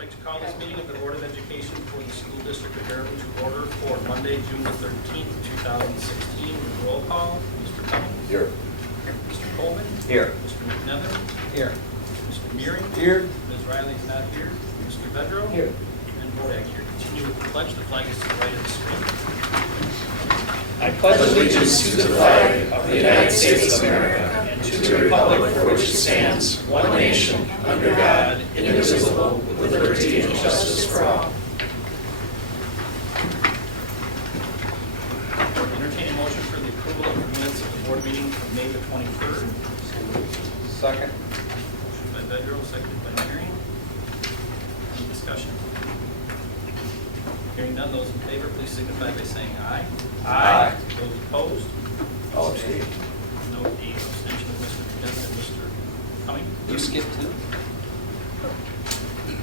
like to call this meeting of the Board of Education for the School District of Baraboo to order for Monday, June the 13th, 2016. With roll call, Mr. Cummings. Here. Mr. Coleman. Here. Mr. McNevin. Here. Mr. Meering. Here. Ms. Riley's not here. Mr. Vedro. Here. And Bodak here. Continue with the pledge. The flag is to the right of the screen. I pledge allegiance to the flag of the United States of America and to the republic for which it stands, one nation, under God, indivisible, with liberty and justice for all. Entertain a motion for the approval of the minutes of the board meeting from May the 23rd. Second. Motion by Vedro, seconded by Meering. Any discussion? Hearing none, those in favor, please signify by saying aye. Aye. Those opposed? All abstained. No abstention of Mr. McNevin and Mr. Cumming. You skipped two?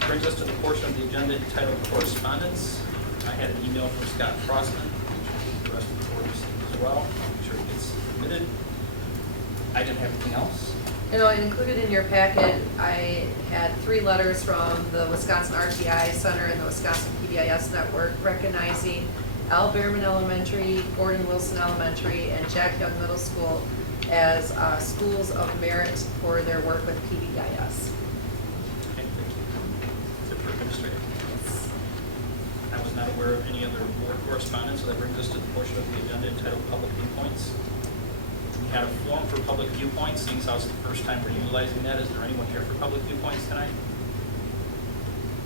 Brings us to the portion of the agenda entitled Correspondence. I had an email from Scott Frostman, which the rest of the board received as well. I'm sure it gets submitted. I didn't have anything else. You know, included in your packet, I had 3 letters from the Wisconsin RTI Center and the Wisconsin PBIS Network recognizing Al Behrman Elementary, Gordon Wilson Elementary, and Jack Young Middle School as schools of merit for their work with PBIS. Okay, thank you. Tip for administrator. I was not aware of any other board correspondence, so that brings us to the portion of the agenda entitled Public Viewpoints. We had a form for public viewpoints, seeing as how it's the first time we're utilizing that. Is there anyone here for public viewpoints tonight?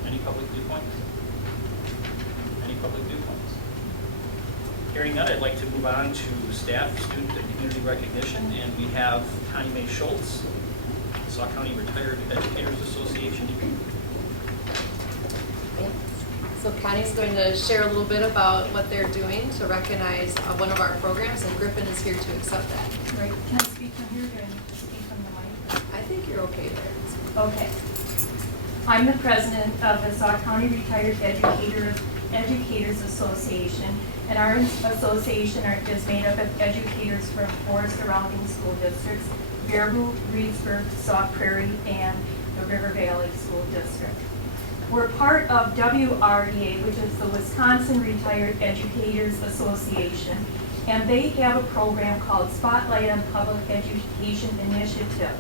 Any public viewpoints? Any public viewpoints? Hearing none, I'd like to move on to staff, student, and community recognition, and we have Connie Mae Schultz, Sauk County Retired Educators Association. So Connie's going to share a little bit about what they're doing to recognize one of our programs, and Griffin is here to accept that. Right, can I speak from here, or do I need to speak from the mic? I think you're okay there. Okay. I'm the president of the Sauk County Retired Educators Association, and our association is made up of educators from 4 surrounding school districts: Baraboo, Reedsburg, Sauk Prairie, and the River Valley School District. We're part of WREA, which is the Wisconsin Retired Educators Association, and they have a program called Spotlight on Public Education Initiative.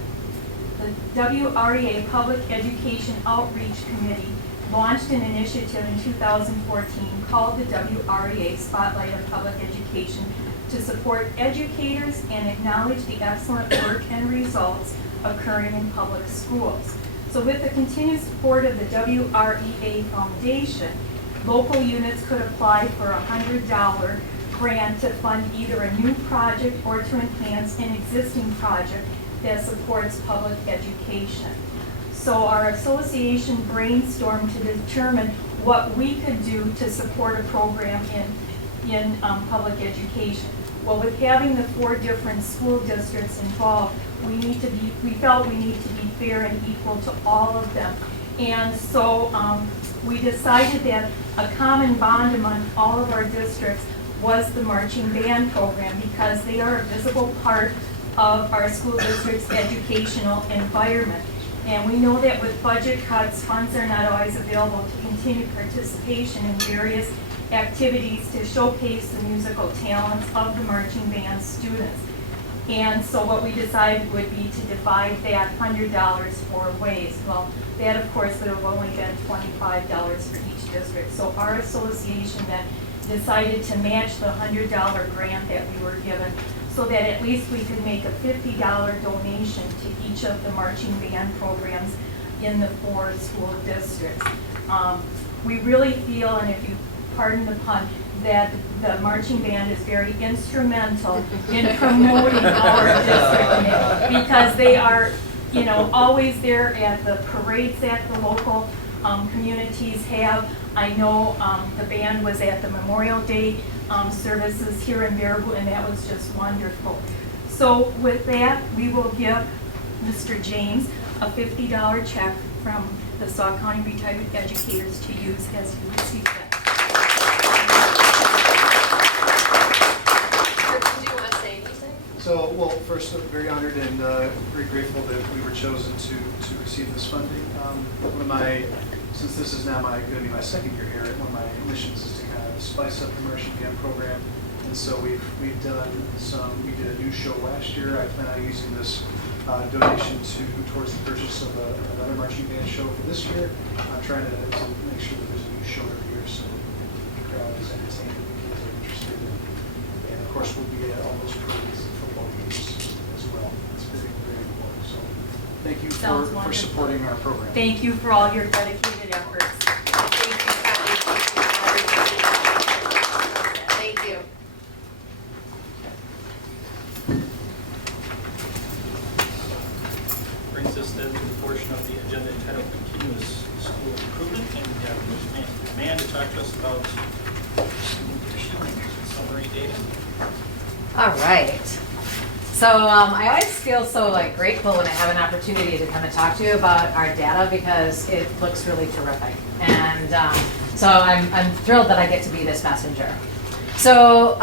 The WREA Public Education Outreach Committee launched an initiative in 2014 called the WREA Spotlight on Public Education to support educators and acknowledge the excellent work and results occurring in public schools. So with the continued support of the WREA Foundation, local units could apply for a $100 grant to fund either a new project or to enhance an existing project that supports public education. So our association brainstormed to determine what we could do to support a program in public education. Well, with having the 4 different school districts involved, we felt we need to be fair and equal to all of them. And so we decided that a common bond among all of our districts was the marching band program, because they are a visible part of our school district's educational environment. And we know that with budget cuts, funds are not always available to continue participation in various activities to showcase the musical talents of the marching band students. And so what we decided would be to divide that $100 4 ways. Well, that of course would have only been $25 for each district. So our association then decided to match the $100 grant that we were given, so that at least we could make a $50 donation to each of the marching band programs in the 4 school districts. We really feel, and if you pardon the pun, that the marching band is very instrumental in promoting our district, because they are, you know, always there at the parades that the local communities have. I know the band was at the Memorial Day services here in Baraboo, and that was just wonderful. So with that, we will give Mr. James a $50 check from the Sauk County Retired Educators to use as he receives that. Do you want to say anything? So, well, first, I'm very honored and very grateful that we were chosen to receive this funding. One of my since this is now going to be my second year here, one of my missions is to kind of spice up the marching band program. And so we've done we did a new show last year. I plan on using this donation towards the purchase of another marching band show for this year. I'm trying to make sure that there's a new show every year so the crowd is entertained and the kids are interested in. And of course, we'll be at all those parades and football games as well. It's very, very important. So thank you Sounds for wonderful. supporting our program. Thank you for all your dedicated efforts. Thank you, Kathy. Thank you. Brings us then to the portion of the agenda entitled Continuous School Improvement, and we have Ms. Mann to talk to us about summary data. All right. So I always feel so grateful when I have an opportunity to come and talk to you about our data because it looks really terrific. And so I'm thrilled that I get to be this messenger. So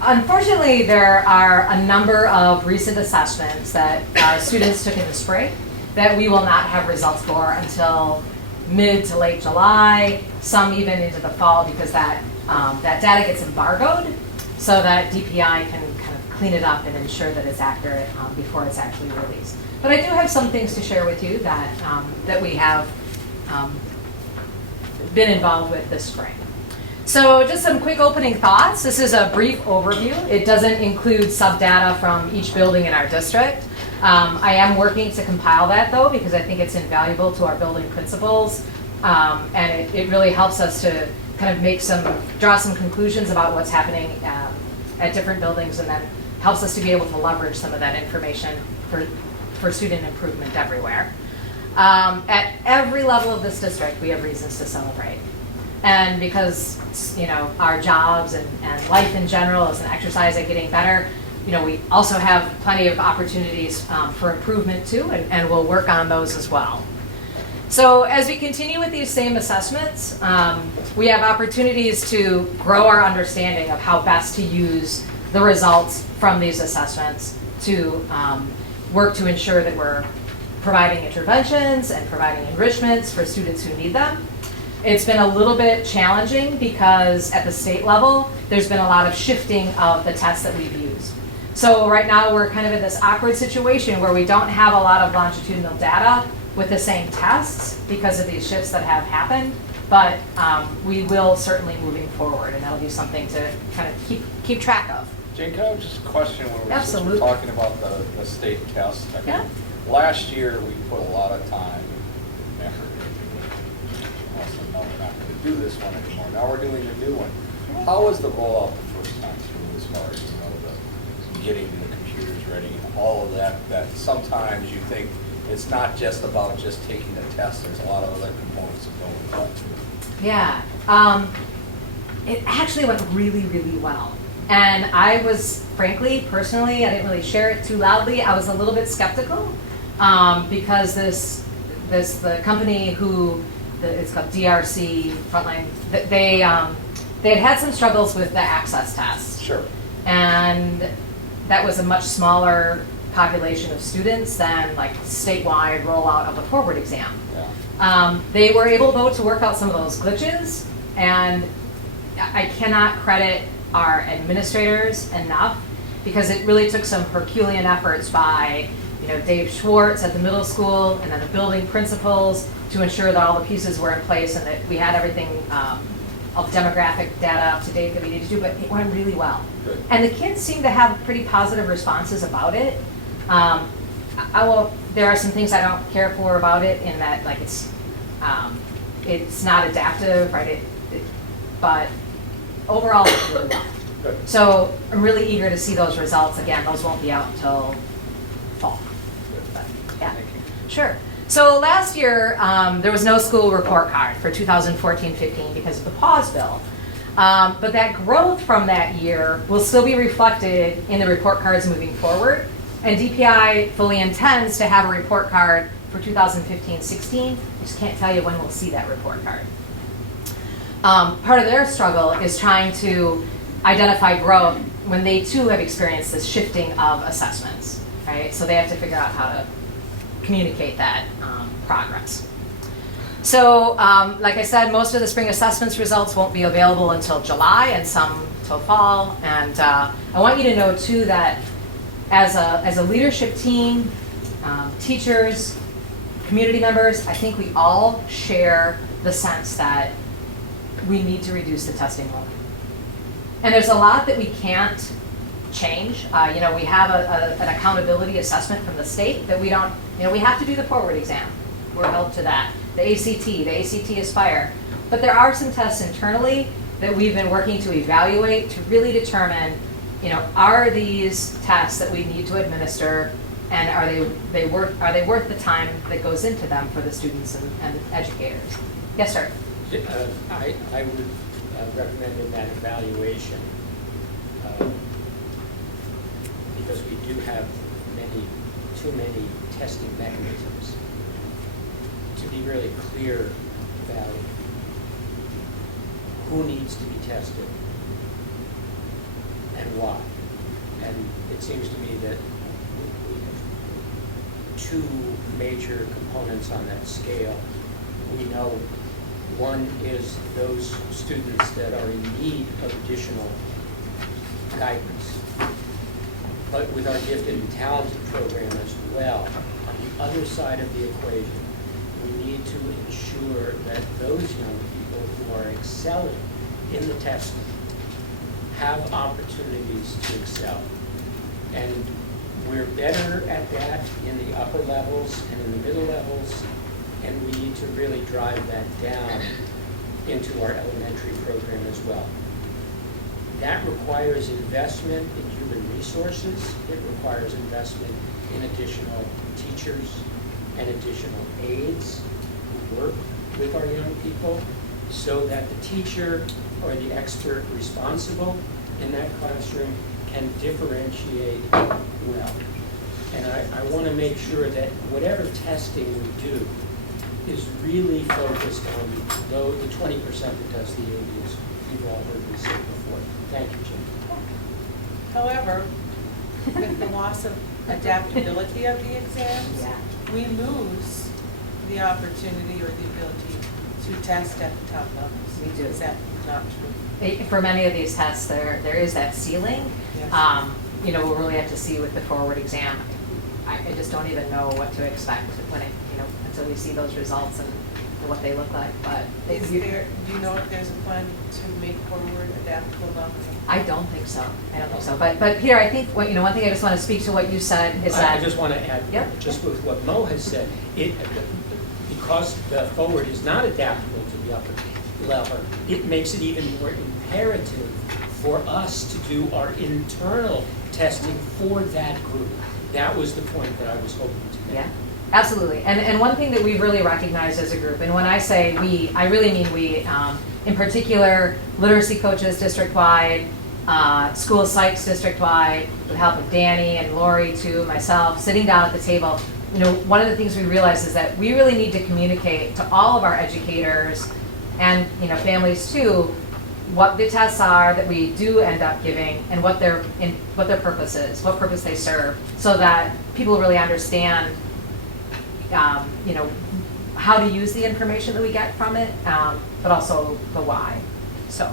unfortunately, there are a number of recent assessments that our students took in the spring that we will not have results for until mid to late July, some even into the fall because that data gets embargoed so that DPI can kind of clean it up and ensure that it's accurate before it's actually released. But I do have some things to share with you that we have been involved with this spring. So just some quick opening thoughts. This is a brief overview. It doesn't include sub-data from each building in our district. I am working to compile that though because I think it's invaluable to our building principals and it really helps us to kind of draw some conclusions about what's happening at different buildings and then helps us to be able to leverage some of that information for student improvement everywhere. At every level of this district, we have reasons to celebrate. And because, our jobs and life in general is an exercise at getting better, we also have plenty of opportunities for improvement too, and we'll work on those as well. So as we continue with these same assessments, we have opportunities to grow our understanding of how best to use the results from these assessments to work to ensure that we're providing interventions and providing enrichments for students who need them. It's been a little bit challenging because at the state level, there's been a lot of shifting of the tests that we've used. So right now we're kind of in this awkward situation where we don't have a lot of longitudinal data with the same tests because of these shifts that have happened, but we will certainly moving forward, and that'll be something to kind of keep track of. Jane, can I have just a question when since Absolutely. we're talking about the state test? I mean, Yeah. last year, we put a lot of time and effort into it. Also, no, we're not going to do this one anymore. Now we're doing a new one. How was the rollout the first time through as far as, the getting the computers ready and all of that sometimes you think it's not just about just taking the test, there's a lot of other components that go into it. Yeah, it actually went really, really well. And I was, frankly, personally, I didn't really share it too loudly. I was a little bit skeptical because the company it's called DRC Frontline, they had some struggles with the access tests. Sure. And that was a much smaller population of students than statewide rollout of a forward exam. Yeah. They were able though to work out some of those glitches, and I cannot credit our administrators enough because it really took some Herculean efforts by Dave Schwartz at the middle school and then the building principals to ensure that all the pieces were in place and that we had everything, all the demographic data up to date that we needed to do, but it went really well. Good. And the kids seem to have pretty positive responses about it. There are some things I don't care for about it in that it's not adaptive, right? But overall it's really well. Good. So I'm really eager to see those results. Again, those won't be out until fall. Good. But, yeah. Thank you. Sure. So last year, there was no school report card for 2014-15 because of the pause bill. But that growth from that year will still be reflected in the report cards moving forward. And DPI fully intends to have a report card for 2015-16. I just can't tell you when we'll see that report card. Part of their struggle is trying to identify growth when they too have experienced this shifting of assessments, right? So they have to figure out how to communicate that progress. So, like I said, most of the spring assessments results won't be available until July and some till fall. And I want you to know too that as a leadership team, teachers, community members, I think we all share the sense that we need to reduce the testing load. And there's a lot that we can't change. You know, we have an accountability assessment from the state that we don't, you know, we have to do the forward exam. We're held to that. The ACT Aspire. But there are some tests internally that we've been working to evaluate to really determine, you know, are these tests that we need to administer, and are they worth the time that goes into them for the students and the educators? Yes, sir. I would recommend in that evaluation, because we do have too many testing mechanisms, to be really clear about who needs to be tested and why. And it seems to me that we have two major components on that scale. We know one is those students that are in need of additional guidance. But with our gifted and talented program as well, on the other side of the equation, we need to ensure that those young people who are excelling in the testing have opportunities to excel. And we're better at that in the upper levels and in the middle levels, and we need to really drive that down into our elementary program as well. That requires investment in human resources. It requires investment in additional teachers and additional aides who work with our young people, so that the teacher or the expert responsible in that classroom can differentiate well. And I want to make sure that whatever testing we do is really focused on the 20% that does the ABs. You've all heard me say before. Thank you, Jim. However, with the loss of adaptability of the exams, we lose the opportunity or the ability to test at the top levels. We do. Is that not true? For many of these tests, there is that ceiling. Yes. You know, we'll really have to see with the forward exam. I just don't even know what to expect when it, you know, until we see those results and what they look like. But Do you know if there's a plan to make forward adaptable levels? I don't think so. I don't think so. But Peter, I think one thing I just want to speak to what you said is that I just want to add, Yep. just with what Mo has said, because the forward is not adaptable to the upper level, it makes it even more imperative for us to do our internal testing for that group. That was the point that I was hoping to make. Yeah, absolutely. And one thing that we've really recognized as a group, and when I say we, I really mean we, in particular, literacy coaches district-wide, school psychs district-wide, with the help of Danny and Lori too, myself, sitting down at the table, you know, one of the things we realized is that we really need to communicate to all of our educators and, you know, families too, what the tests are that we do end up giving and what their purpose is, what purpose they serve, so that people really understand, you know, how to use the information that we get from it, but also the why. So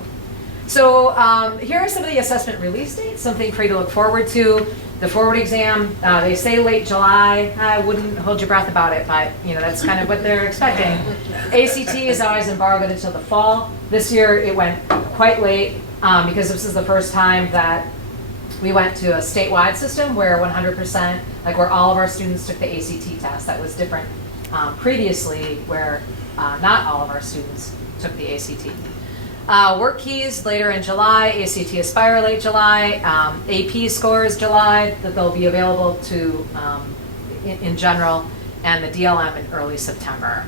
here are some of the assessment release dates, something for you to look forward to. The forward exam, they say late July. I wouldn't hold your breath about it, but you know that's kind of what they're expecting. ACT is always embargoed until the fall. This year it went quite late because this is the first time that we went to a statewide system where 100%, like where all of our students took the ACT test. That was different previously where not all of our students took the ACT. Work keys later in July, ACT Aspire late July, AP scores July, that they'll be available to in general, and the DLM in early September.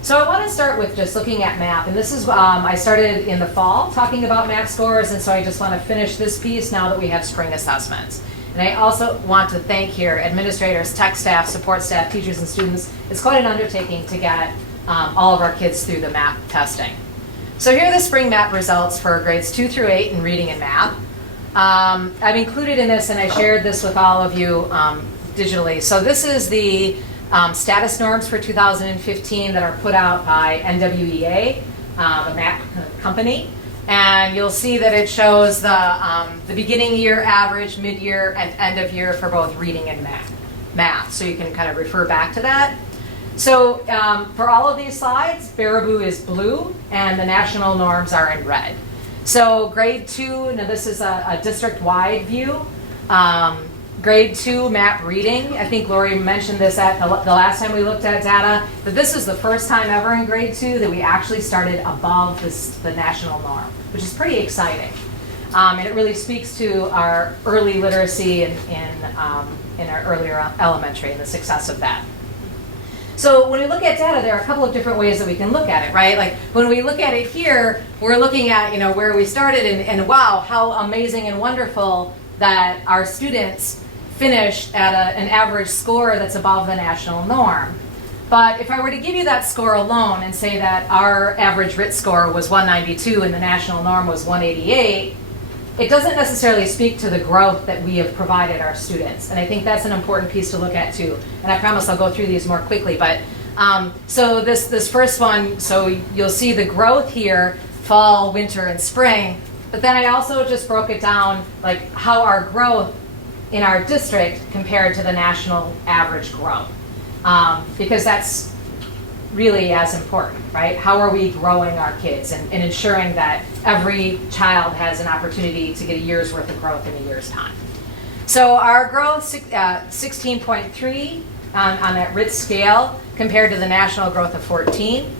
So I want to start with just looking at math, and this is, I started in the fall talking about math scores, and so I just want to finish this piece now that we have spring assessments. And I also want to thank here administrators, tech staff, support staff, teachers, and students. It's quite an undertaking to get all of our kids through the math testing. So here are the spring MAP results for grades 2 through 8 in reading and math. I've included in this, and I shared this with all of you digitally. So this is the status norms for 2015 that are put out by NWEA, the MAP company. And you'll see that it shows the beginning year average, mid-year, and end of year for both reading and math. So you can kind of refer back to that. So for all of these slides, Baraboo is blue and the national norms are in red. So grade 2, now this is a district-wide view. Grade 2 MAP reading, I think Lori mentioned this at the last time we looked at data, that this is the first time ever in grade 2 that we actually started above the national norm, which is pretty exciting. And it really speaks to our early literacy in our earlier elementary and the success of that. So when we look at data, there are a couple of different ways that we can look at it, right? Like when we look at it here, we're looking at, where we started and wow, how amazing and wonderful that our students finished at an average score that's above the national norm. But if I were to give you that score alone and say that our average RIT score was 192 and the national norm was 188, it doesn't necessarily speak to the growth that we have provided our students. And I think that's an important piece to look at too. And I promise I'll go through these more quickly. But so this first one, so you'll see the growth here, fall, winter, and spring. But then I also just broke it down, like how our growth in our district compared to the national average growth. Because that's really as important, right? How are we growing our kids and ensuring that every child has an opportunity to get a year's worth of growth in a year's time. So our growth, 16.3 on that RIT scale compared to the national growth of 14.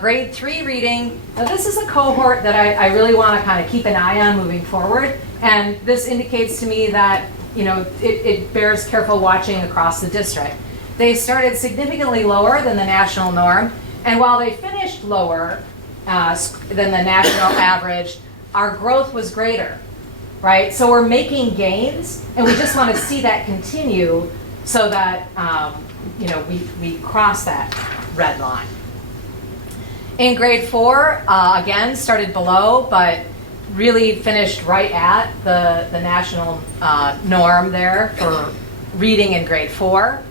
Grade 3 reading, now this is a cohort that I really want to kind of keep an eye on moving forward. And this indicates to me that, it bears careful watching across the district. They started significantly lower than the national norm, and while they finished lower than the national average, our growth was greater, right? So we're making gains, and we just want to see that continue so that we cross that red line. In grade 4, again, started below, but really finished right at the national norm there for reading in grade 4.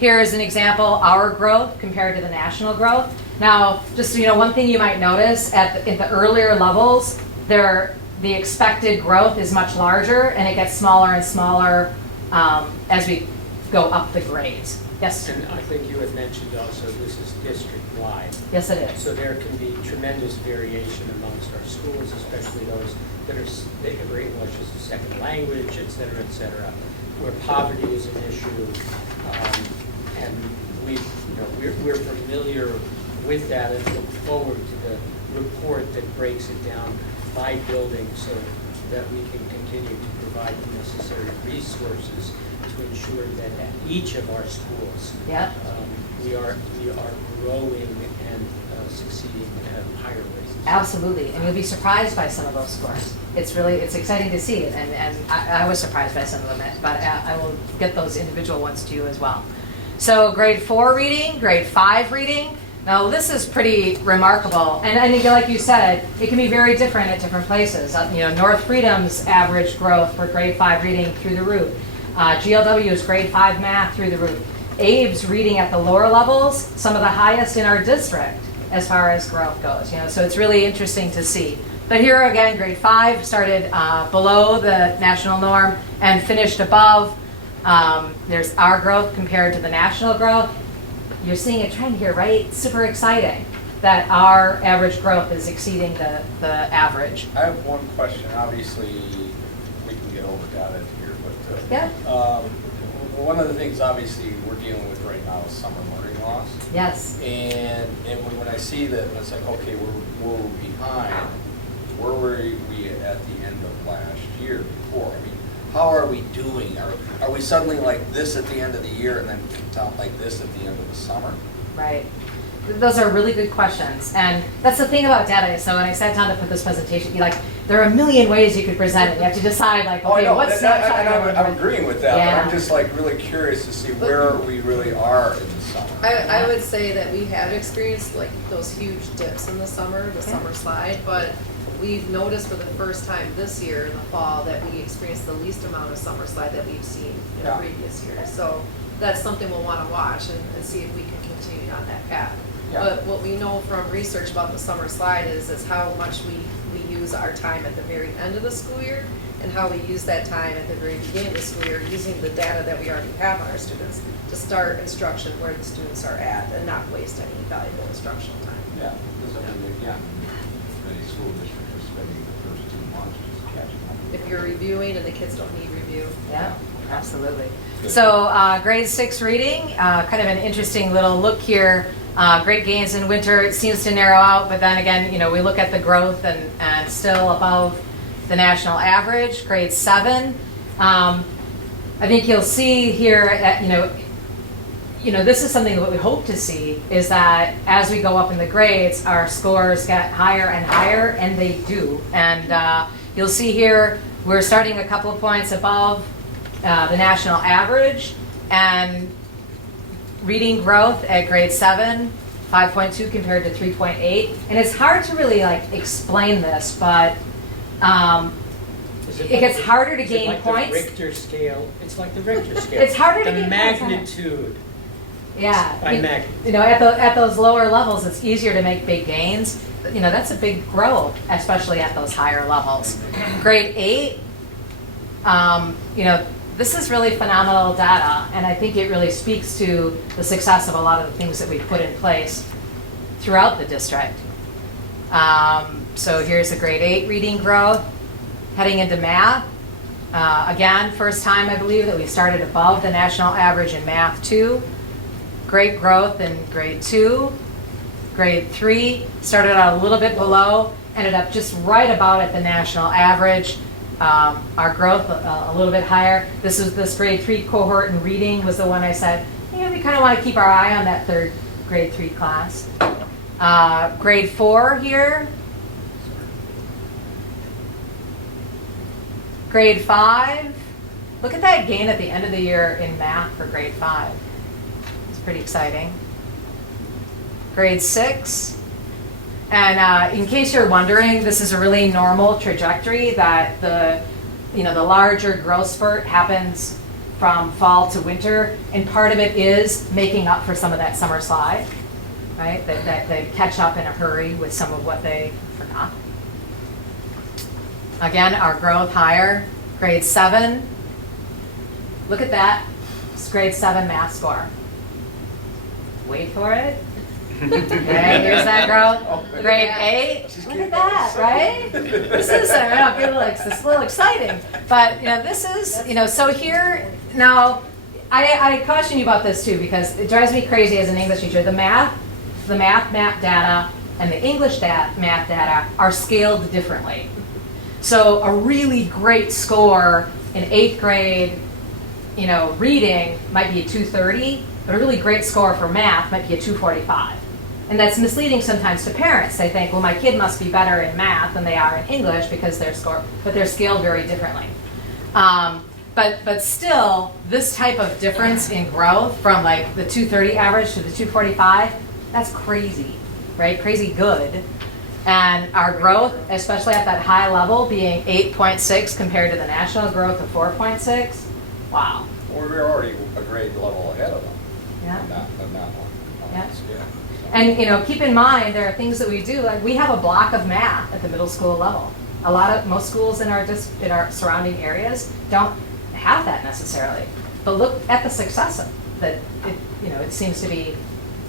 Here is an example, our growth compared to the national growth. Now, just one thing you might notice at the earlier levels, the expected growth is much larger, and it gets smaller and smaller as we go up the grades. Yes? And I think you had mentioned also this is district-wide. Yes, it is. So there can be tremendous variation amongst our schools, especially those that they have English as a second language, et cetera, where poverty is an issue. And we're familiar with that and look forward to the report that breaks it down by building so that we can continue to provide the necessary resources to ensure that at each of our schools, we are growing and succeeding at higher rates. Absolutely, and you'll be surprised by some of those scores. It's exciting to see, and I was surprised by some of them, but I will get those individual ones to you as well. So grade 4 reading, grade 5 reading. Now this is pretty remarkable, and I think like you said, it can be very different at different places. North Freedom's average growth for grade 5 reading through the roof. GLW's grade 5 math through the roof. Abe's reading at the lower levels, some of the highest in our district as far as growth goes. So it's really interesting to see. But here again, grade 5 started below the national norm and finished above. There's our growth compared to the national growth. You're seeing a trend here, right? Super exciting that our average growth is exceeding the average. I have one question. Obviously, we can get over data here, but Yeah. One of the things obviously we're dealing with right now is summer learning loss. Yes. And when I see that, it's like, okay, we're behind. Where were we at the end of last year before? I mean, how are we doing? Are we suddenly like this at the end of the year and then down like this at the end of the summer? Right. Those are really good questions. And that's the thing about data. So when I sat down to put this presentation, there are a million ways you could present it. You have to decide, what's snapshot? I'm agreeing with that, Yeah. but I'm just really curious to see where we really are in the summer. I would say that we have experienced those huge dips in the summer, the summer slide, but we've noticed for the first time this year in the fall that we experienced the least amount of summer slide that we've seen in previous years. So that's something we'll want to watch and see if we can continue on that path. Yeah. But what we know from research about the summer slide is how much we use our time at the very end of the school year and how we use that time at the very beginning of the school year, using the data that we already have on our students to start instruction where the students are at and not waste any valuable instructional time. Yeah, because I mean, yeah, many school districts are spending the first 2 months just catching up. If you're reviewing and the kids don't need review. Yeah, absolutely. Good. So grade 6 reading, kind of an interesting little look here. Great gains in winter. It seems to narrow out, but then again, we look at the growth and still above the national average. Grade 7. I think you'll see here that, this is something that we hope to see, is that as we go up in the grades, our scores get higher and higher, and they do. And you'll see here, we're starting a couple of points above the national average, and reading growth at grade 7, 5.2 compared to 3.8. And it's hard to really explain this, but Is it gets harder to is it gain like points. The Richter scale. It's like the Richter scale. It's harder to the gain points on it. magnitude. Yeah. By magnitude. At those lower levels, it's easier to make big gains. That's a big growth, especially at those higher levels. Grade 8, this is really phenomenal data, and I think it really speaks to the success of a lot of the things that we've put in place throughout the district. So here's the grade 8 reading growth. Heading into math, again, first time I believe that we started above the national average in math 2. Great growth in grade 2. Grade 3 started out a little bit below, ended up just right about at the national average. Our growth a little bit higher. This grade 3 cohort in reading was the one I said, we kind of want to keep our eye on that third grade 3 class. Grade 4 here. Grade 5. Look at that gain at the end of the year in math for grade 5. It's pretty exciting. Grade 6. And in case you're wondering, this is a really normal trajectory that the larger growth spurt happens from fall to winter, and part of it is making up for some of that summer slide, right? That they catch up in a hurry with some of what they forgot. Again, our growth higher. Grade 7. Look at that. It's grade 7 math score. Wait for it. Okay, here's that growth. Grade 8. Look at that, right? This is it's a little exciting. But this is so here now. I caution you about this too, because it drives me crazy as an English teacher. The math data and the English math data are scaled differently. So a really great score in 8th grade, reading might be a 230, but a really great score for math might be a 245. And that's misleading sometimes to parents. They think, well, my kid must be better in math than they are in English because they're scaled very differently. But still, this type of difference in growth from the 230 average to the 245, that's crazy, right? Crazy good. And our growth, especially at that high level, being 8.6 compared to the national growth of 4.6, wow. Well, we're already a grade level ahead of them. Yeah. On that one. Yeah. So. And keep in mind, there are things that we do, we have a block of math at the middle school level. Most schools in our surrounding areas don't have that necessarily. But look at the success that it seems to be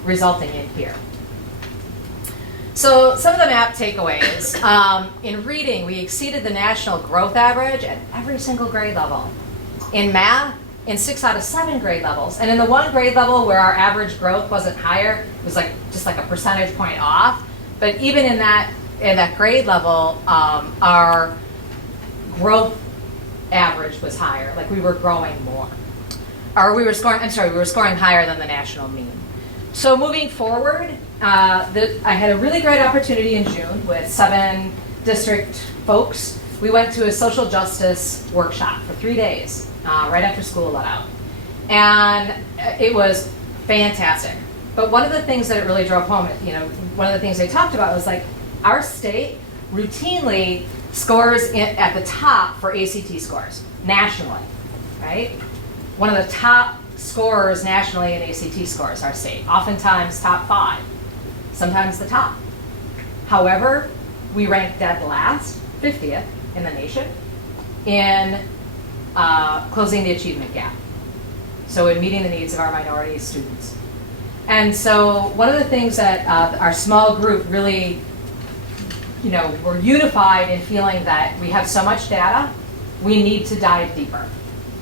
resulting in here. So some of the map takeaways. In reading, we exceeded the national growth average at every single grade level. In math, in 6 out of 7 grade levels. And in the 1 grade level where our average growth wasn't higher, it was just a percentage point off. But even in that grade level, our growth average was higher. We were growing more. We were scoring higher than the national mean. So moving forward, I had a really great opportunity in June with 7 district folks. We went to a social justice workshop for 3 days, right after school let out. And it was fantastic. But one of the things that it really drove home, one of the things they talked about was our state routinely scores at the top for ACT scores nationally, right? One of the top scorers nationally in ACT scores, our state, oftentimes top 5, sometimes the top. However, we rank dead last, 50th in the nation, in closing the achievement gap. So in meeting the needs of our minority students. And so one of the things that our small group really, we're unified in feeling that we have so much data, we need to dive deeper.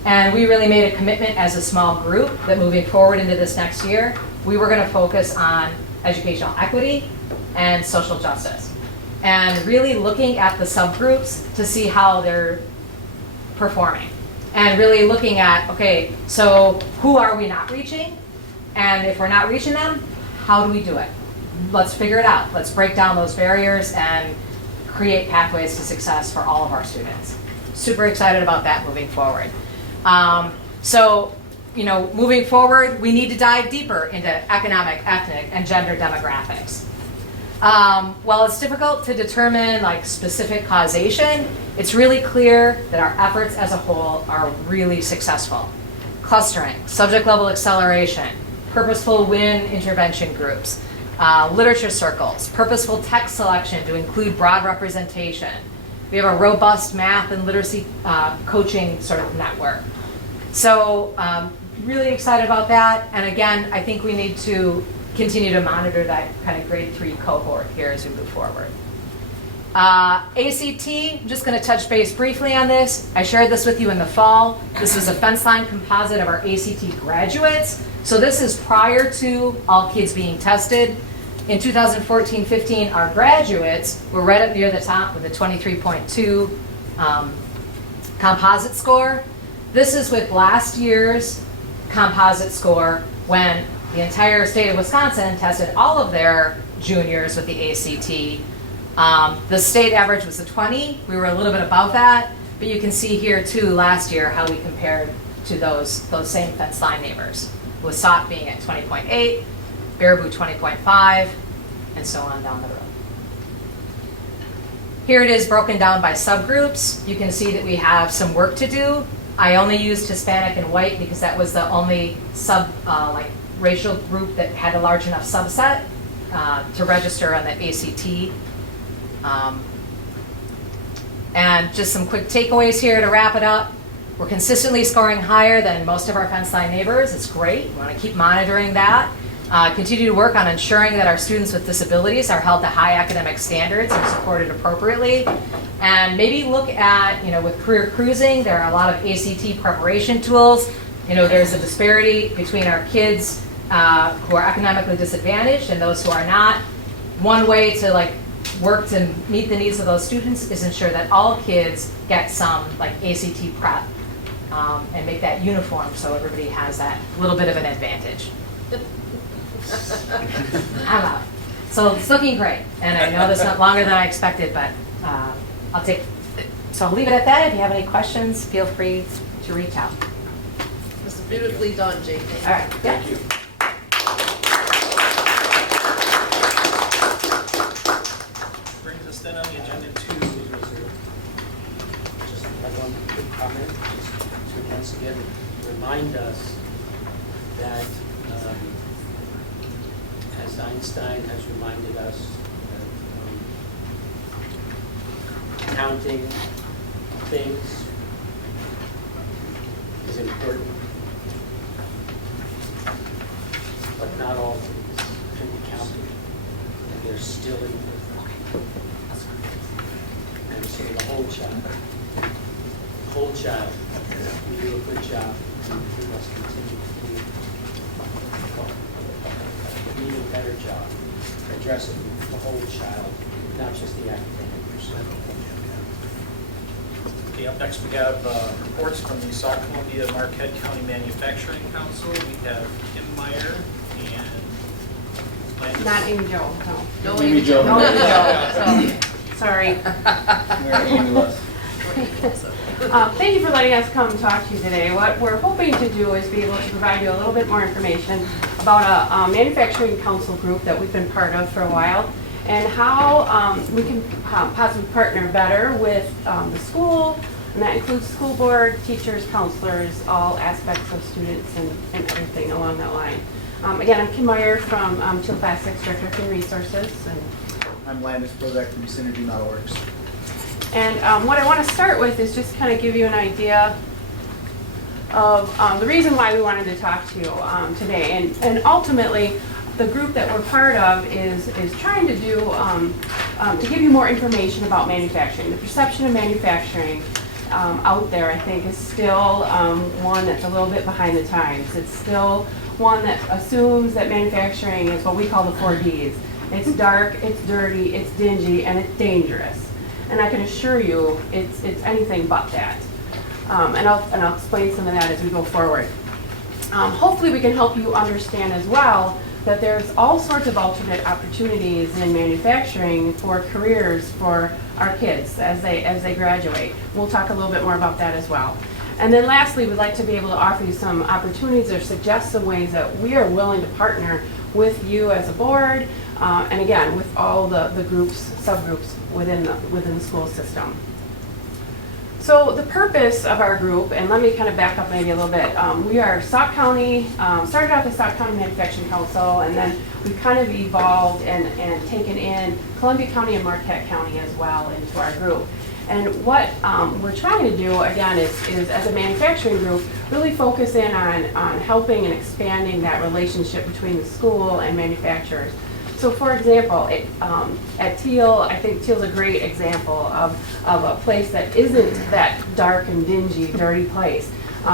And we really made a commitment as a small group that moving forward into this next year, we were going to focus on educational equity and social justice. And really looking at the subgroups to see how they're performing. And really looking at, okay, so who are we not reaching? And if we're not reaching them, how do we do it? Let's figure it out. Let's break down those barriers and create pathways to success for all of our students. Super excited about that moving forward. Moving forward, we need to dive deeper into economic, ethnic, and gender demographics. While it's difficult to determine specific causation, it's really clear that our efforts as a whole are really successful. Clustering, subject level acceleration, purposeful WIN intervention groups, literature circles, purposeful text selection to include broad representation. We have a robust math and literacy coaching sort of network. So really excited about that. And again, I think we need to continue to monitor that kind of grade 3 cohort here as we move forward. ACT, I'm just going to touch base briefly on this. I shared this with you in the fall. This is a fence line composite of our ACT graduates. So this is prior to all kids being tested. In 2014-15, our graduates were right up near the top with a 23.2 composite score. This is with last year's composite score when the entire state of Wisconsin tested all of their juniors with the ACT. The state average was a 20. We were a little bit above that, but you can see here too last year how we compared to those same fence line neighbors, with Sauk being at 20.8, Baraboo 20.5, and so on down the road. Here it is broken down by subgroups. You can see that we have some work to do. I only used Hispanic and white because that was the only racial group that had a large enough subset to register on the ACT. And just some quick takeaways here to wrap it up. We're consistently scoring higher than most of our fence line neighbors. It's great. We want to keep monitoring that. Continue to work on ensuring that our students with disabilities are held to high academic standards and supported appropriately. And maybe look at, with career cruising, there are a lot of ACT preparation tools. There's a disparity between our kids who are economically disadvantaged and those who are not. One way to work to meet the needs of those students is ensure that all kids get some ACT prep and make that uniform so everybody has that little bit of an advantage. I'm out. So it's looking great, and I know this went longer than I expected, but I'll leave it at that. If you have any questions, feel free to reach out. This is beautifully done, JP. All right. Yeah. Thank you. Brings us then on the agenda to Just one quick comment, just to once again remind us that, as Einstein has reminded us, that counting things is important, but not all things can be counted, and they're still important. And so the whole child, we do a good job, we must continue to do an even better job addressing the whole child, not just the academic percent. Okay, up next we have reports from the Sauk Columbia Marquette County Manufacturing Council. We have Kim Meyer and Landis. Not Amy Jo, no. No, Amy Jo. No, Amy Jo. Sorry. Thank you for letting us come talk to you today. What we're hoping to do is be able to provide you a little bit more information about a manufacturing council group that we've been part of for a while, and how we can possibly partner better with the school, And that includes school board, teachers, counselors, all aspects of students and everything along that line. Again, I'm Kim Meyer from Teal Class 6, Director of Human Resources. And I'm Landis Bozak from Synergy Metalworks. And what I want to start with is just kind of give you an idea of the reason why we wanted to talk to you today. And ultimately, the group that we're part of is trying to do, to give you more information about manufacturing. The perception of manufacturing out there, I think, is still one that's a little bit behind the times. It's still one that assumes that manufacturing is what we call the 4 Ds. It's dark, it's dirty, it's dingy, and it's dangerous. And I can assure you, it's anything but that. And I'll explain some of that as we go forward. Hopefully we can help you understand as well that there's all sorts of alternate opportunities in manufacturing for careers for our kids as they graduate. We'll talk a little bit more about that as well. And then lastly, we'd like to be able to offer you some opportunities or suggest some ways that we are willing to partner with you as a board, and again, with all the groups, subgroups within the school system. So the purpose of our group, and let me kind of back up maybe a little bit. We are Sauk County, started off as Sauk County Manufacturing Council, and then we've kind of evolved and taken in Columbia County and Marquette County as well into our group. And what we're trying to do, again, is as a manufacturing group, really focus in on helping and expanding that relationship between the school and manufacturers. So for example, at Teal, I think Teal's a great example of a place that isn't that dark and dingy, dirty place.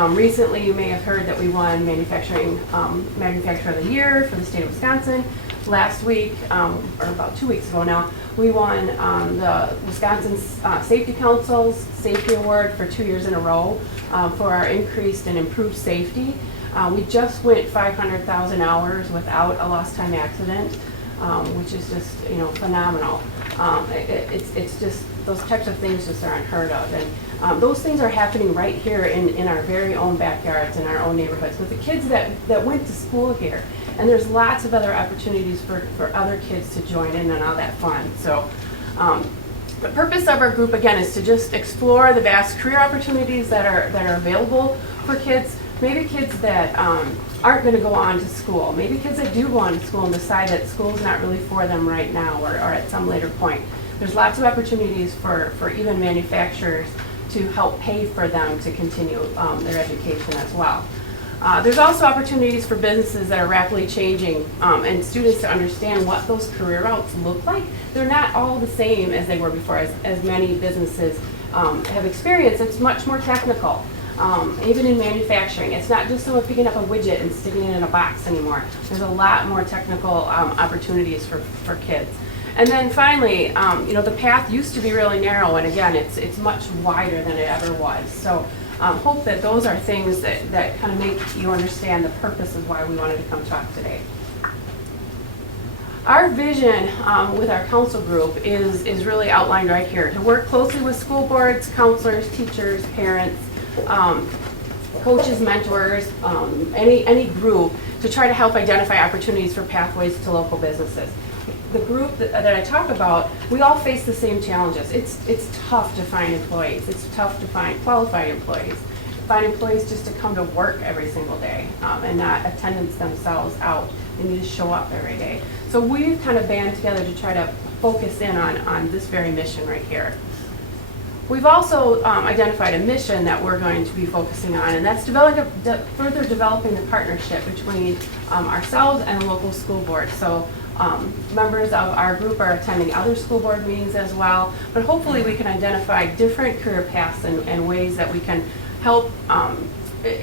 Recently, you may have heard that we won Manufacturer of the Year for the state of Wisconsin. Last week, or about 2 weeks ago now, we won the Wisconsin Safety Council's Safety Award for 2 years in a row for our increased and improved safety. We just went 500,000 hours without a lost time accident, which is just, phenomenal. It's just, those types of things just are unheard of. And those things are happening right here in our very own backyards, in our own neighborhoods, with the kids that went to school here. And there's lots of other opportunities for other kids to join in on all that fun. So the purpose of our group, again, is to just explore the vast career opportunities that are available for kids. Maybe kids that aren't going to go on to school. Maybe kids that do go on to school and decide that school's not really for them right now or at some later point. There's lots of opportunities for even manufacturers to help pay for them to continue their education as well. There's also opportunities for businesses that are rapidly changing and students to understand what those career routes look like. They're not all the same as they were before, as many businesses have experienced. It's much more technical. Even in manufacturing, it's not just someone picking up a widget and sticking it in a box anymore. There's a lot more technical opportunities for kids. And then finally, the path used to be really narrow, and again, it's much wider than it ever was. So hope that those are things that kind of make you understand the purpose of why we wanted to come talk today. Our vision with our council group is really outlined right here: to work closely with school boards, counselors, teachers, parents, coaches, mentors, any group, to try to help identify opportunities for pathways to local businesses. The group that I talk about, we all face the same challenges. It's tough to find employees. It's tough to find qualified employees. Find employees just to come to work every single day and not attendance themselves out. They need to show up every day. So we've kind of banded together to try to focus in on this very mission right here. We've also identified a mission that we're going to be focusing on, and that's further developing the partnership between ourselves and the local school board. So members of our group are attending other school board meetings as well, but hopefully we can identify different career paths and ways that we can help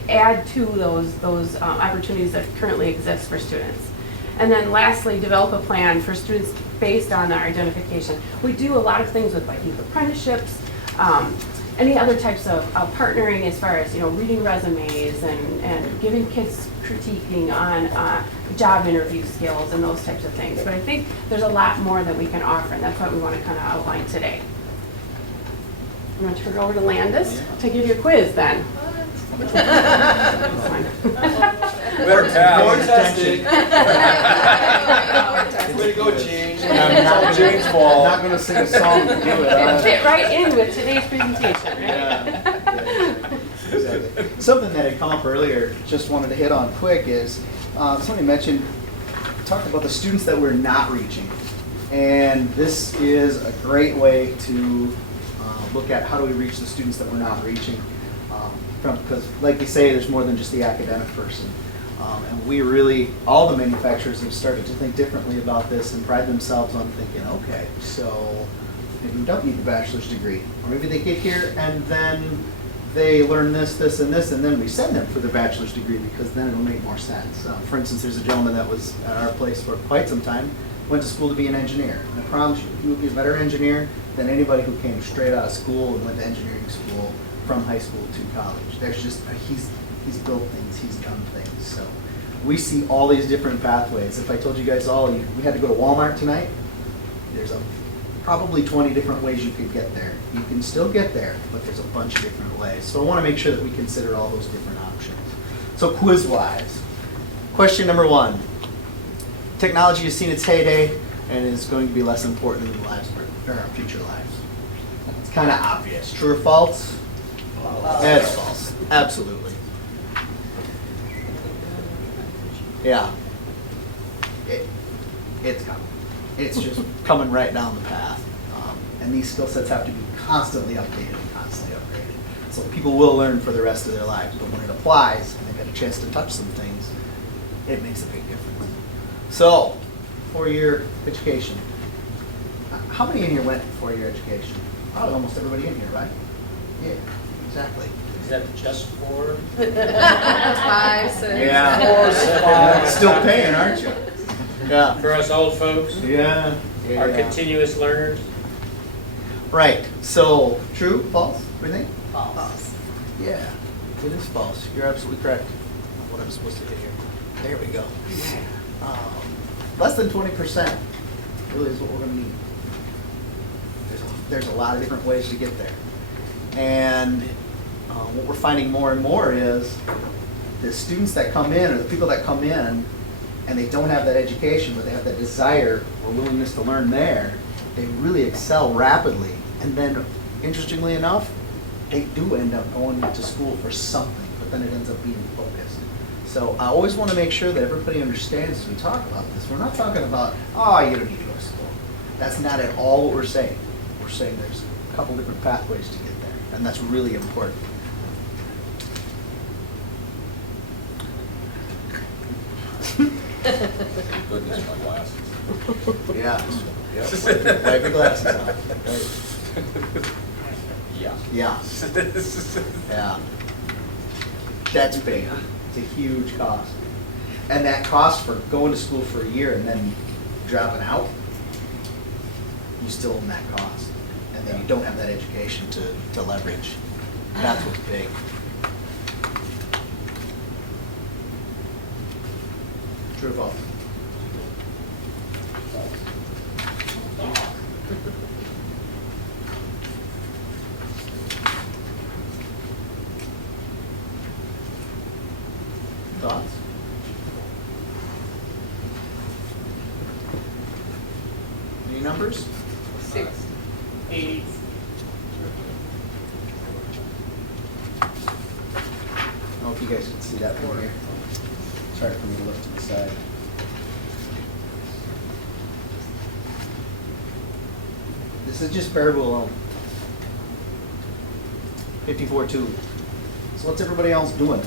add to those opportunities that currently exist for students. And then lastly, develop a plan for students based on our identification. We do a lot of things with youth apprenticeships, any other types of partnering as far as reading resumes and giving kids critiquing on job interview skills and those types of things. But I think there's a lot more that we can offer, and that's what we want to kind of outline today. I'm going to turn it over to Landis to give you a quiz then. Better pass. Way to go, Gene. Jane's fault. I'm not going to sing a song to do it. It fit right in with today's presentation, right? Yeah. Something that had come up earlier, just wanted to hit on quick is, somebody mentioned, talked about the students that we're not reaching. And this is a great way to look at how do we reach the students that we're not reaching. Because like you say, there's more than just the academic person. And we really, all the manufacturers have started to think differently about this and pride themselves on thinking, okay, so maybe we don't need a bachelor's degree. Or maybe they get here and then they learn this, this, and this, and then we send them for the bachelor's degree because then it'll make more sense. For instance, there's a gentleman that was at our place for quite some time, went to school to be an engineer. And I promise you, he would be a better engineer than anybody who came straight out of school and went to engineering school from high school to college. There's just, he's built things, he's done things. So we see all these different pathways. If I told you guys all, we had to go to Walmart tonight, there's probably 20 different ways you could get there. You can still get there, but there's a bunch of different ways. So I want to make sure that we consider all those different options. So quiz-wise, question number 1. Technology has seen its heyday and is going to be less important in the lives or our future lives. It's kind of obvious. True or false? False. It's false. Absolutely. Yeah. It's coming. It's just coming right down the path. And these skill sets have to be constantly updated and constantly upgraded. So people will learn for the rest of their lives, but when it applies and they get a chance to touch some things, it makes a big difference. So, 4-year education. How many in here went 4-year education? Probably almost everybody in here, right? Yeah, exactly. Is that just for? 5, 6. Yeah. Still paying, aren't you? Yeah. For us old folks? Yeah. Our continuous learners? Right. So, true, false? What do you think? False. Yeah, it is false. You're absolutely correct. What I'm supposed to do here. There we go. Less than 20% really is what we're going to need. There's a lot of different ways to get there. And what we're finding more and more is the students that come in or the people that come in and they don't have that education, but they have that desire or willingness to learn there, they really excel rapidly. And then, interestingly enough, they do end up going to school for something, but then it ends up being focused. So I always want to make sure that everybody understands as we talk about this. We're not talking about, oh, you don't need to go to school. That's not at all what we're saying. We're saying there's a couple different pathways to get there, and that's really important. Goodness, my glasses. Yeah. Wipe your glasses off. Yeah. Yeah. Yeah. That's big. It's a huge cost. And that cost for going to school for a year and then dropping out, you still own that cost. And then you don't have that education to leverage. That's what's big. True or false? Thoughts? Any numbers? 6. 8. I don't know if you guys can see that from here. It's hard for me to look to the side. This is just Faribault alone. 54.2. So what's everybody else doing?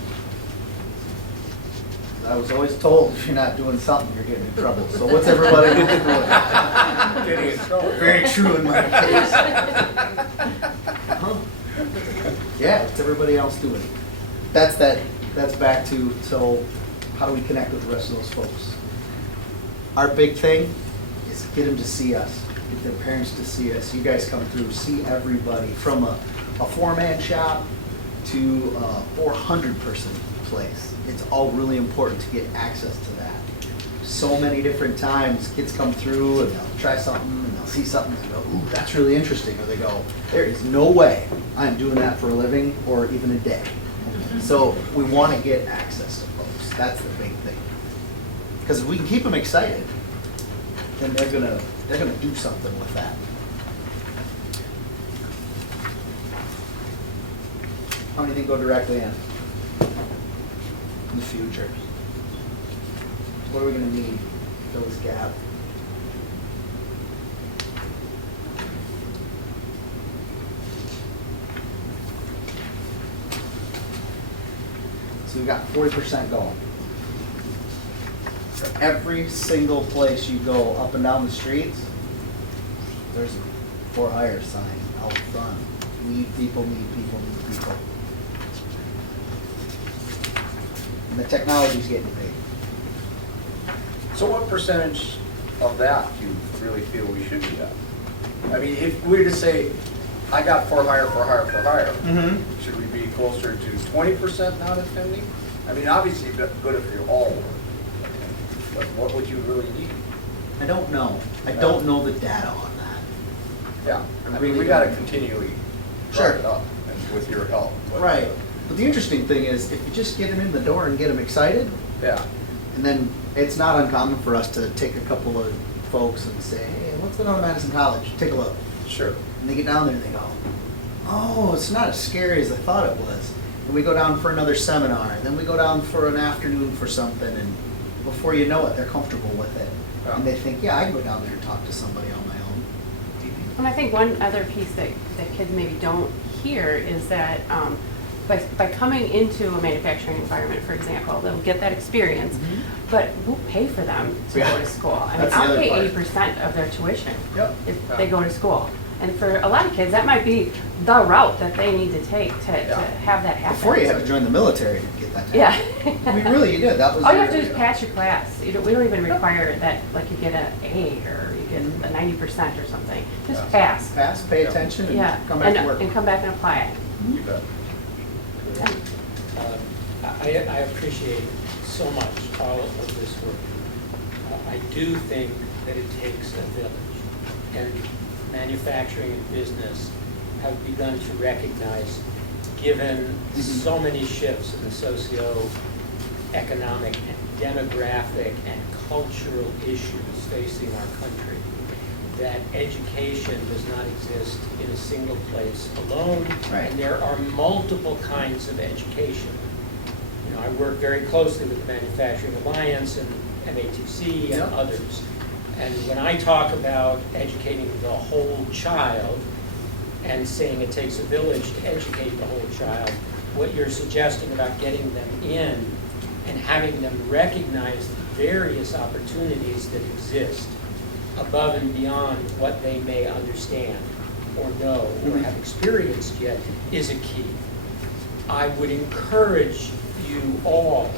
I was always told if you're not doing something, you're getting in trouble. So what's everybody else doing? Getting in trouble. Very true in my case. Yeah, what's everybody else doing? That's back to, so how do we connect with the rest of those folks? Our big thing is get them to see us, get their parents to see us. You guys come through, see everybody from a 4-man shop to a 400-person place. It's all really important to get access to that. So many different times, kids come through and they'll try something and they'll see something and go, ooh, that's really interesting. Or they go, there is no way I'm doing that for a living or even a day. So we want to get access to folks. That's the big thing. Because if we can keep them excited, then they're gonna do something with that. How many think go directly in? in the future? What are we gonna need to fill this gap? So we've got 40% going. For every single place you go up and down the streets, there's a for hire sign out front. Need people, need people, need people. And the technology's getting big. So what percentage of that do you really feel we should be at? I mean, if we were to say, I got for hire, Mm-hmm. should we be closer to 20% not attending? I mean, obviously, good if you're all work, but what would you really need? I don't know. I don't know the data on that. Yeah, I mean, really we gotta don't. continually Sure. drive it up, and with your help. but, Right. But the interesting thing is, if you just get them in the door and get them excited, Yeah, and then it's not uncommon for us to take a couple of folks and say, hey, what's going on at Madison College? Take a look. sure. And they get down there and they go, oh, it's not as scary as I thought it was. And we go down for another seminar, and then we go down for an afternoon for something, and before you know it, they're comfortable with it. Yeah. And they think, yeah, I can go down there and talk to somebody on my own. And I think one other piece that kids maybe don't hear is that by coming into a manufacturing environment, for example, they'll get that experience, but we'll pay for them to Yeah. go to school. I mean, That's the I'll other pay part. 80% of their tuition Yep. if Yeah. they go to school. And for a lot of kids, that might be the route that they need to take to Yeah. have that happen. Before you had to join the military to get that. Yeah. I mean, really, you did. That was. All you your- have to do is pass your class. We don't even require that, like you get an A or you get a 90% or something. Just Yeah. pass. Pass, pay attention, and Yeah, come back to work. and come back and apply it. You bet. I appreciate so much all of this work. I do think that it takes a village, and manufacturing and business have begun to recognize, given so many shifts in the socio-economic and demographic and cultural issues facing our country, that education does not exist in a single place alone, Right. and there are multiple kinds of education. You know, I work very closely with the Manufacturing Alliance and MATC and Yep. others. And when I talk about educating the whole child and saying it takes a village to educate the whole child, what you're suggesting about getting them in and having them recognize the various opportunities that exist above and beyond what they may understand or know or have experienced yet is a key. I would encourage you all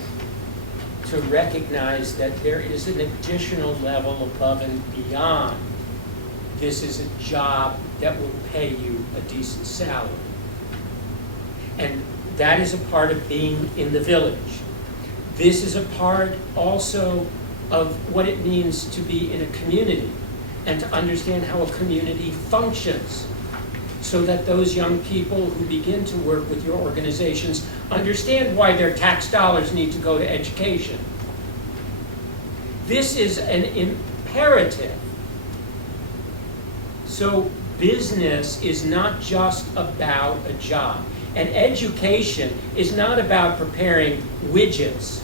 to recognize that there is an additional level above and beyond. This is a job that will pay you a decent salary. And that is a part of being in the village. This is a part also of what it means to be in a community and to understand how a community functions, so that those young people who begin to work with your organizations understand why their tax dollars need to go to education. This is an imperative. So business is not just about a job. And education is not about preparing widgets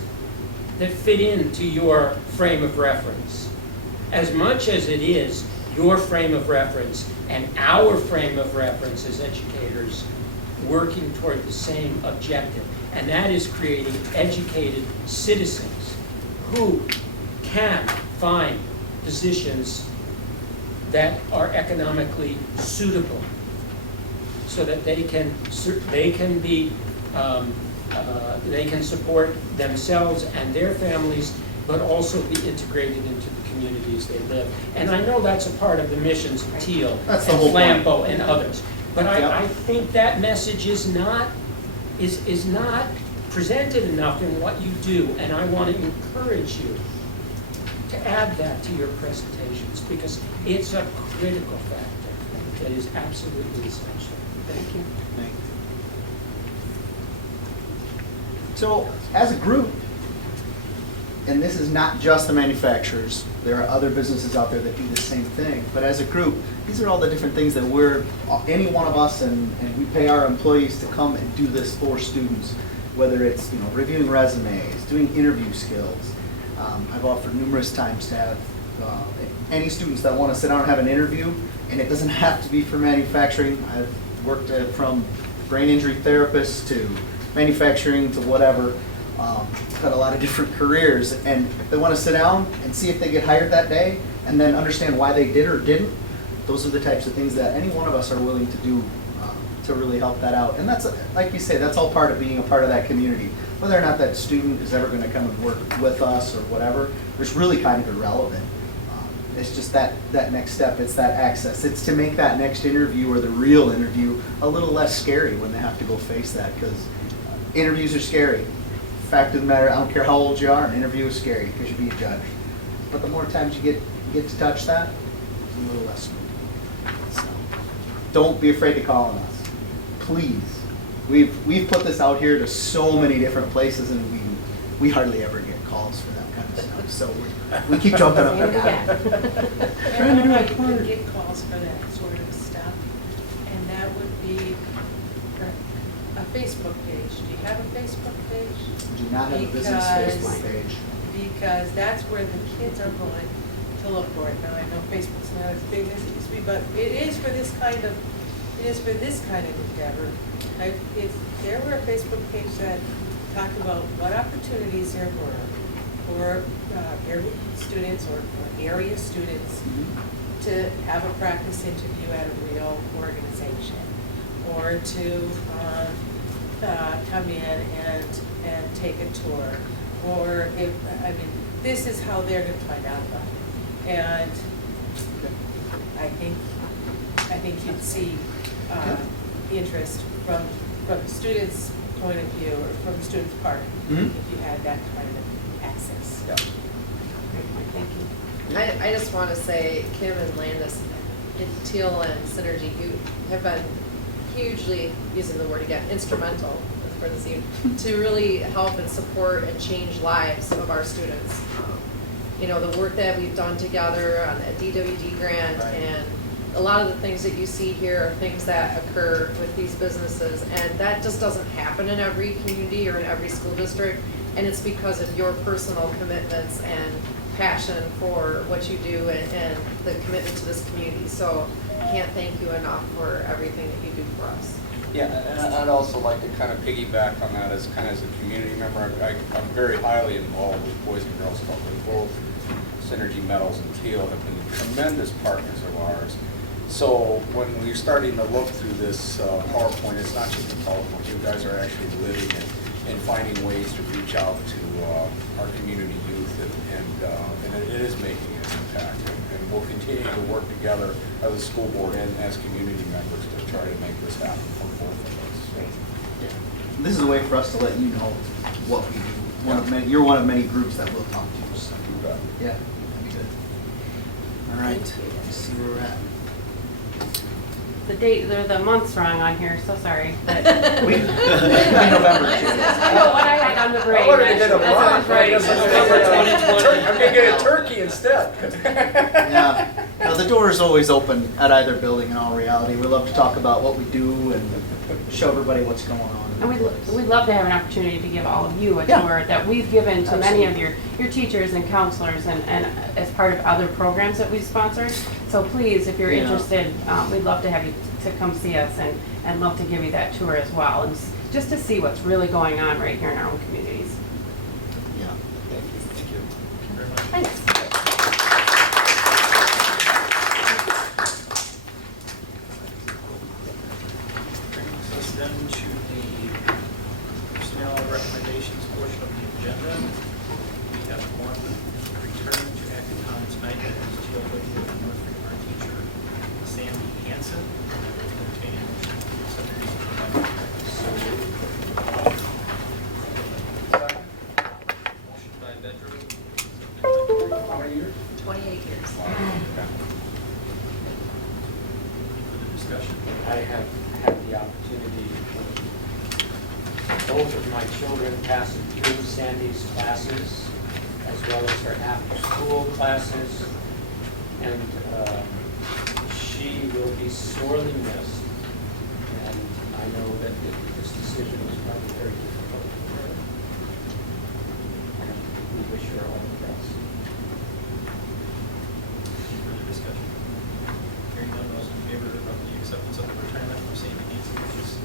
that fit into your frame of reference. As much as it is your frame of reference and our frame of reference as educators working toward the same objective, and that is creating educated citizens who can find positions that are economically suitable, so that they can support themselves and their families, but also be integrated into the communities they live. And I know that's a part of the missions of Teal That's the and whole point. Flambeau and others. But Yep. I think that message is not presented enough in what you do, and I want to encourage you to add that to your presentations, because it's a critical factor that is absolutely essential. Thank you. So, as a group, and this is not just the manufacturers, there are other businesses out there that do the same thing, but as a group, these are all the different things that any one of us, and we pay our employees to come and do this for students. whether it's, reviewing resumes, doing interview skills. I've offered numerous times to have any students that want to sit down and have an interview, and it doesn't have to be for manufacturing. I've worked from brain injury therapists to manufacturing to whatever. Got a lot of different careers, and if they want to sit down and see if they get hired that day and then understand why they did or didn't, those are the types of things that any one of us are willing to do to really help that out. And that's, like you say, that's all part of being a part of that community. Whether or not that student is ever going to come and work with us or whatever, it's really kind of irrelevant. It's just that next step, it's that access. It's to make that next interview or the real interview a little less scary when they have to go face that, because interviews are scary. Fact of the matter, I don't care how old you are, an interview is scary because you're being judged. But the more times you get to touch that, it's a little less smooth. So, don't be afraid to call on us. Please. We've put this out here to so many different places, and we hardly ever get calls for that kind of stuff. So we keep jumping up and down. Everybody could get calls for that sort of stuff, and that would be a Facebook page. Do you have a Facebook page? Do not have a business Facebook page. Because that's where the kids are going to look for it. Now, I know Facebook's not as big as it used to be, but it is for this kind of endeavor. If there were a Facebook page that talked about what opportunities there were for area students or area students to have a practice interview at a real organization, or to come in and take a tour, or this is how they're going to find out about it. And I think you'd see interest from the students' point of view, or from the students' part, if you had that kind of access. Yeah. Thank you. I just want to say, Kim and Landis, Teal and Synergy, you have been hugely, using the word again, instrumental for this evening, to really help and support and change lives of our students. The work that we've done together on the DWD grant, Right. and a lot of the things that you see here are things that occur with these businesses, and that just doesn't happen in every community or in every school district, and it's because of your personal commitments and passion for what you do and the commitment to this community. So I can't thank you enough for everything that you do for us. Yeah, and I'd also like to kind of piggyback on that as a community member. I'm very highly involved with Boys and Girls Club. Both Synergy Metals and Teal have been tremendous partners of ours. So when we're starting to look through this PowerPoint, it's not just a PowerPoint. You guys are actually living and finding ways to reach out to our community youth, and it is making an impact. And we'll continue to work together as a school board and as community members to try to make this happen for both of us. Yeah. This is a way for us to let you know what we do. You're one of many groups that we'll talk to. So. Yeah, that'd be good. All right, let's see where we're at. The date, the month's wrong on here, so sorry. But November. I know what I had on the brain. That's right. I'm gonna get a turkey instead. Yeah, the door is always open at either building. In all reality, we love to talk about what we do and show everybody what's going on. And we'd love to have an opportunity to give all of you a Yeah. tour that we've given to many of Absolutely. your teachers and counselors and as part of other programs that we've sponsored. So please, if you're Yeah. interested, we'd love to have you to come see us and love to give you that tour as well. And just to see what's really going on right here in our own communities. Yeah. Thank you. Very much. Thanks. Brings us then to the personnel recommendations portion of the agenda. We have one return to active on tonight, that is Teal Whitfield and North Fremont teacher Sandy Hansen. Entertaining motion to accept these motion by Bedrow. How many years? 28 years. Further discussion? I have had the opportunity for both of my children passing through Sandy's classes, as well as her after-school classes, and she will be sorely missed. And I know that this decision was probably very difficult. we wish her all the best. Any further discussion? Hearing none, those in favor of the acceptance of the retirement from St. Nancy Bridges?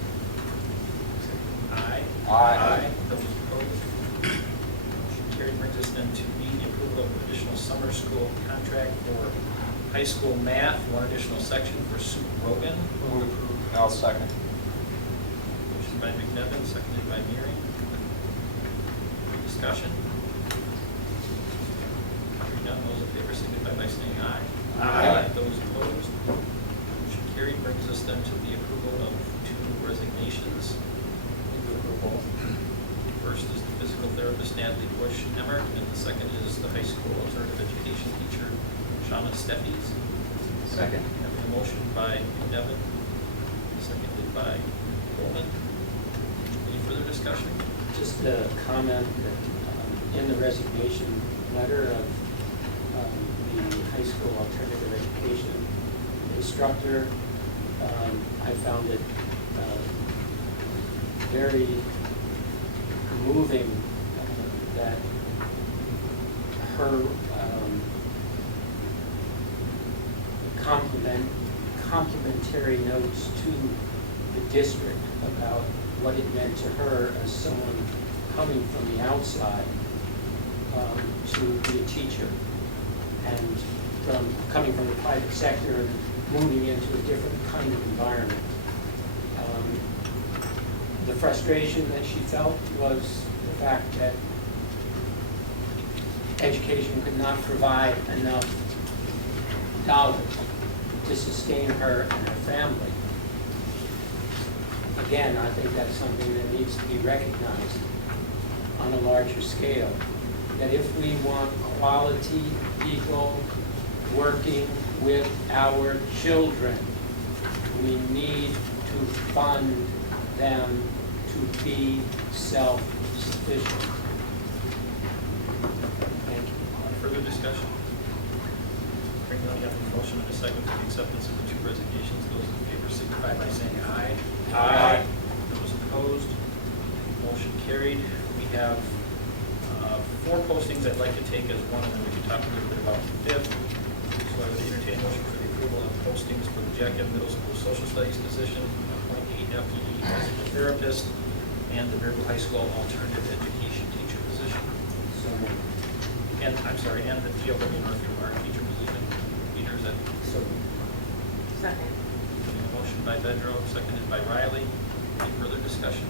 Aye. Aye. Those opposed? Motion carried. Brings us then to B, the approval of additional summer school contract for high school math, one additional section for Sue Rogan. Move approved. I'll second. Motion by McNevin, seconded by Meary. Any discussion? Hearing none, those in favor signify by saying aye. Aye. Those opposed? Motion carried. Brings us then to the approval of two resignations. Move approval. First is the physical therapist Natalie Bush Emmert, and the second is the high school alternative education teacher Shauna Steffies. Second. Having a motion by McNevin, seconded by Coleman. Any further discussion? Just a comment that in the resignation letter of the high school alternative education instructor, I found it very moving that her complimentary notes to the district about what it meant to her as someone coming from the outside to be a teacher, and coming from the private sector and moving into a different kind of environment. The frustration that she felt was the fact that education could not provide enough dollars to sustain her and her family. Again, I think that's something that needs to be recognized on a larger scale. That if we want quality people working with our children, we need to fund them to be self-sufficient. Thank you. Further discussion? Hearing none, you have a motion and a second for the acceptance of the two resignations. Those in favor signify by saying aye. Aye. Those opposed? Motion carried. We have 4 postings I'd like to take as one, and then we can talk a little bit about the fifth. So I would entertain a motion for the approval of postings for the Jack F. Middle School Social Studies position, appointee FTE physical therapist, and the Maryville High School alternative education teacher position. So moved. And, I'm sorry, and the GLW Northview art teacher position. Peter, is that? So moved. Second. A motion by Bedrow, seconded by Riley. Any further discussion?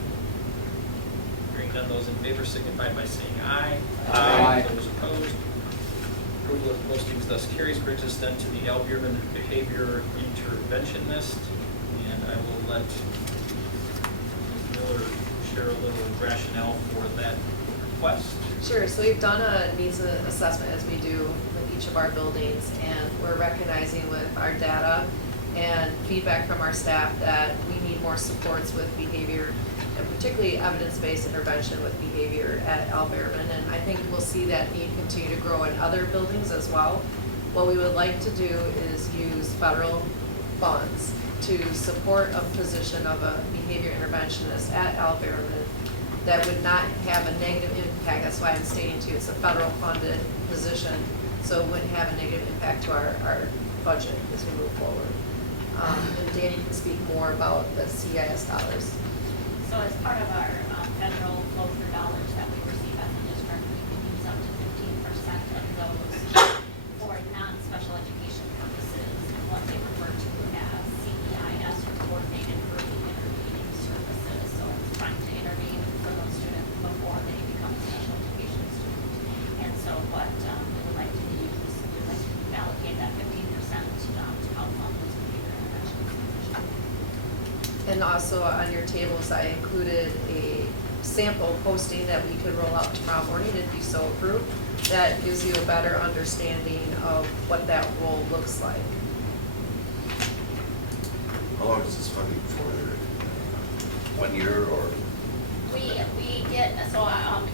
Hearing none, those in favor signify by saying aye. Aye. Those opposed? Approval of postings thus carries. Brings us then to the Al Bierman behavior interventionist. And I will let Ms. Miller share a little rationale for that request. Sure, so we've done a needs assessment as we do with each of our buildings, and we're recognizing with our data and feedback from our staff that we need more supports with behavior, and particularly evidence-based intervention with behavior at Al Bierman, and I think we'll see that need continue to grow in other buildings as well. What we would like to do is use federal funds to support a position of a behavior interventionist at Al Bierman that would not have a negative impact. That's why I'm stating to you, it's a federal funded position, so it wouldn't have a negative impact to our budget as we move forward. And Danny can speak more about the CIS dollars. So as part of our federal flow-through dollars that we receive as a district, we can use up to 15% of those for non-special education purposes, what they refer to as CEIS, or Coordinated Early Intervening Services. So it's trying to intervene for those students before they become a special education student. And so what we would like to use, we would like to allocate that 15% to help fund those behavior interventions. And also on your tables, I included a sample posting that we could roll out tomorrow morning if you so approve. That gives you a better understanding of what that role looks like. How long is this funding for? 1 year or? We get, so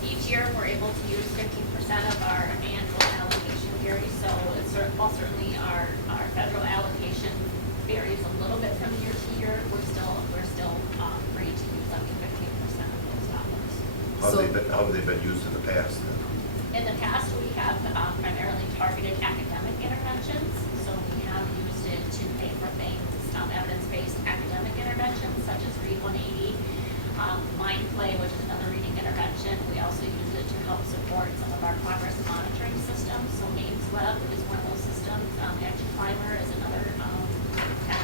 each year we're able to use 15% of our annual allocation carry. So it's while certainly our federal allocation varies a little bit from year to year, we're still free to use up to 15% of those dollars. How have they been used in the past then? In the past, we have primarily targeted academic interventions, so we have used it to pay for things, evidence-based academic interventions such as Read 180, Mind Play, which is another reading intervention. We also use it to help support some of our progress monitoring systems. So Ames Web is one of those systems. EduClimber is another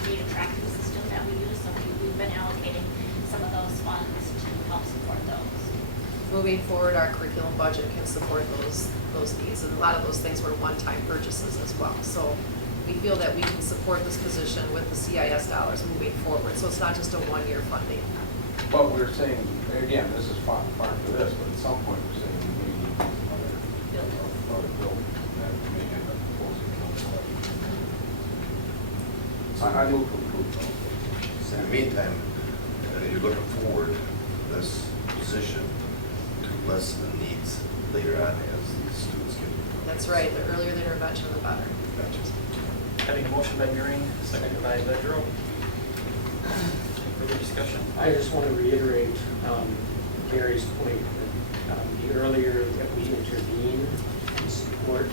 data tracking system that we use. So we've been allocating some of those funds to help support those. Moving forward, our curriculum budget can support those needs, and a lot of those things were one-time purchases as well. So we feel that we can support this position with the CIS dollars moving forward, so it's not just a one-year funding. But we're saying, again, this is fine for this, but at some point we're saying we may need other buildings, and that may end up closing council. I move to approve those. In the meantime, you're looking forward this position to lessen the needs later on as these students get. That's right, the earlier the intervention, the better. Having a motion by Meering, seconded by Vedro. Any further discussion? I just want to reiterate Gary's point that the earlier that we intervene and support,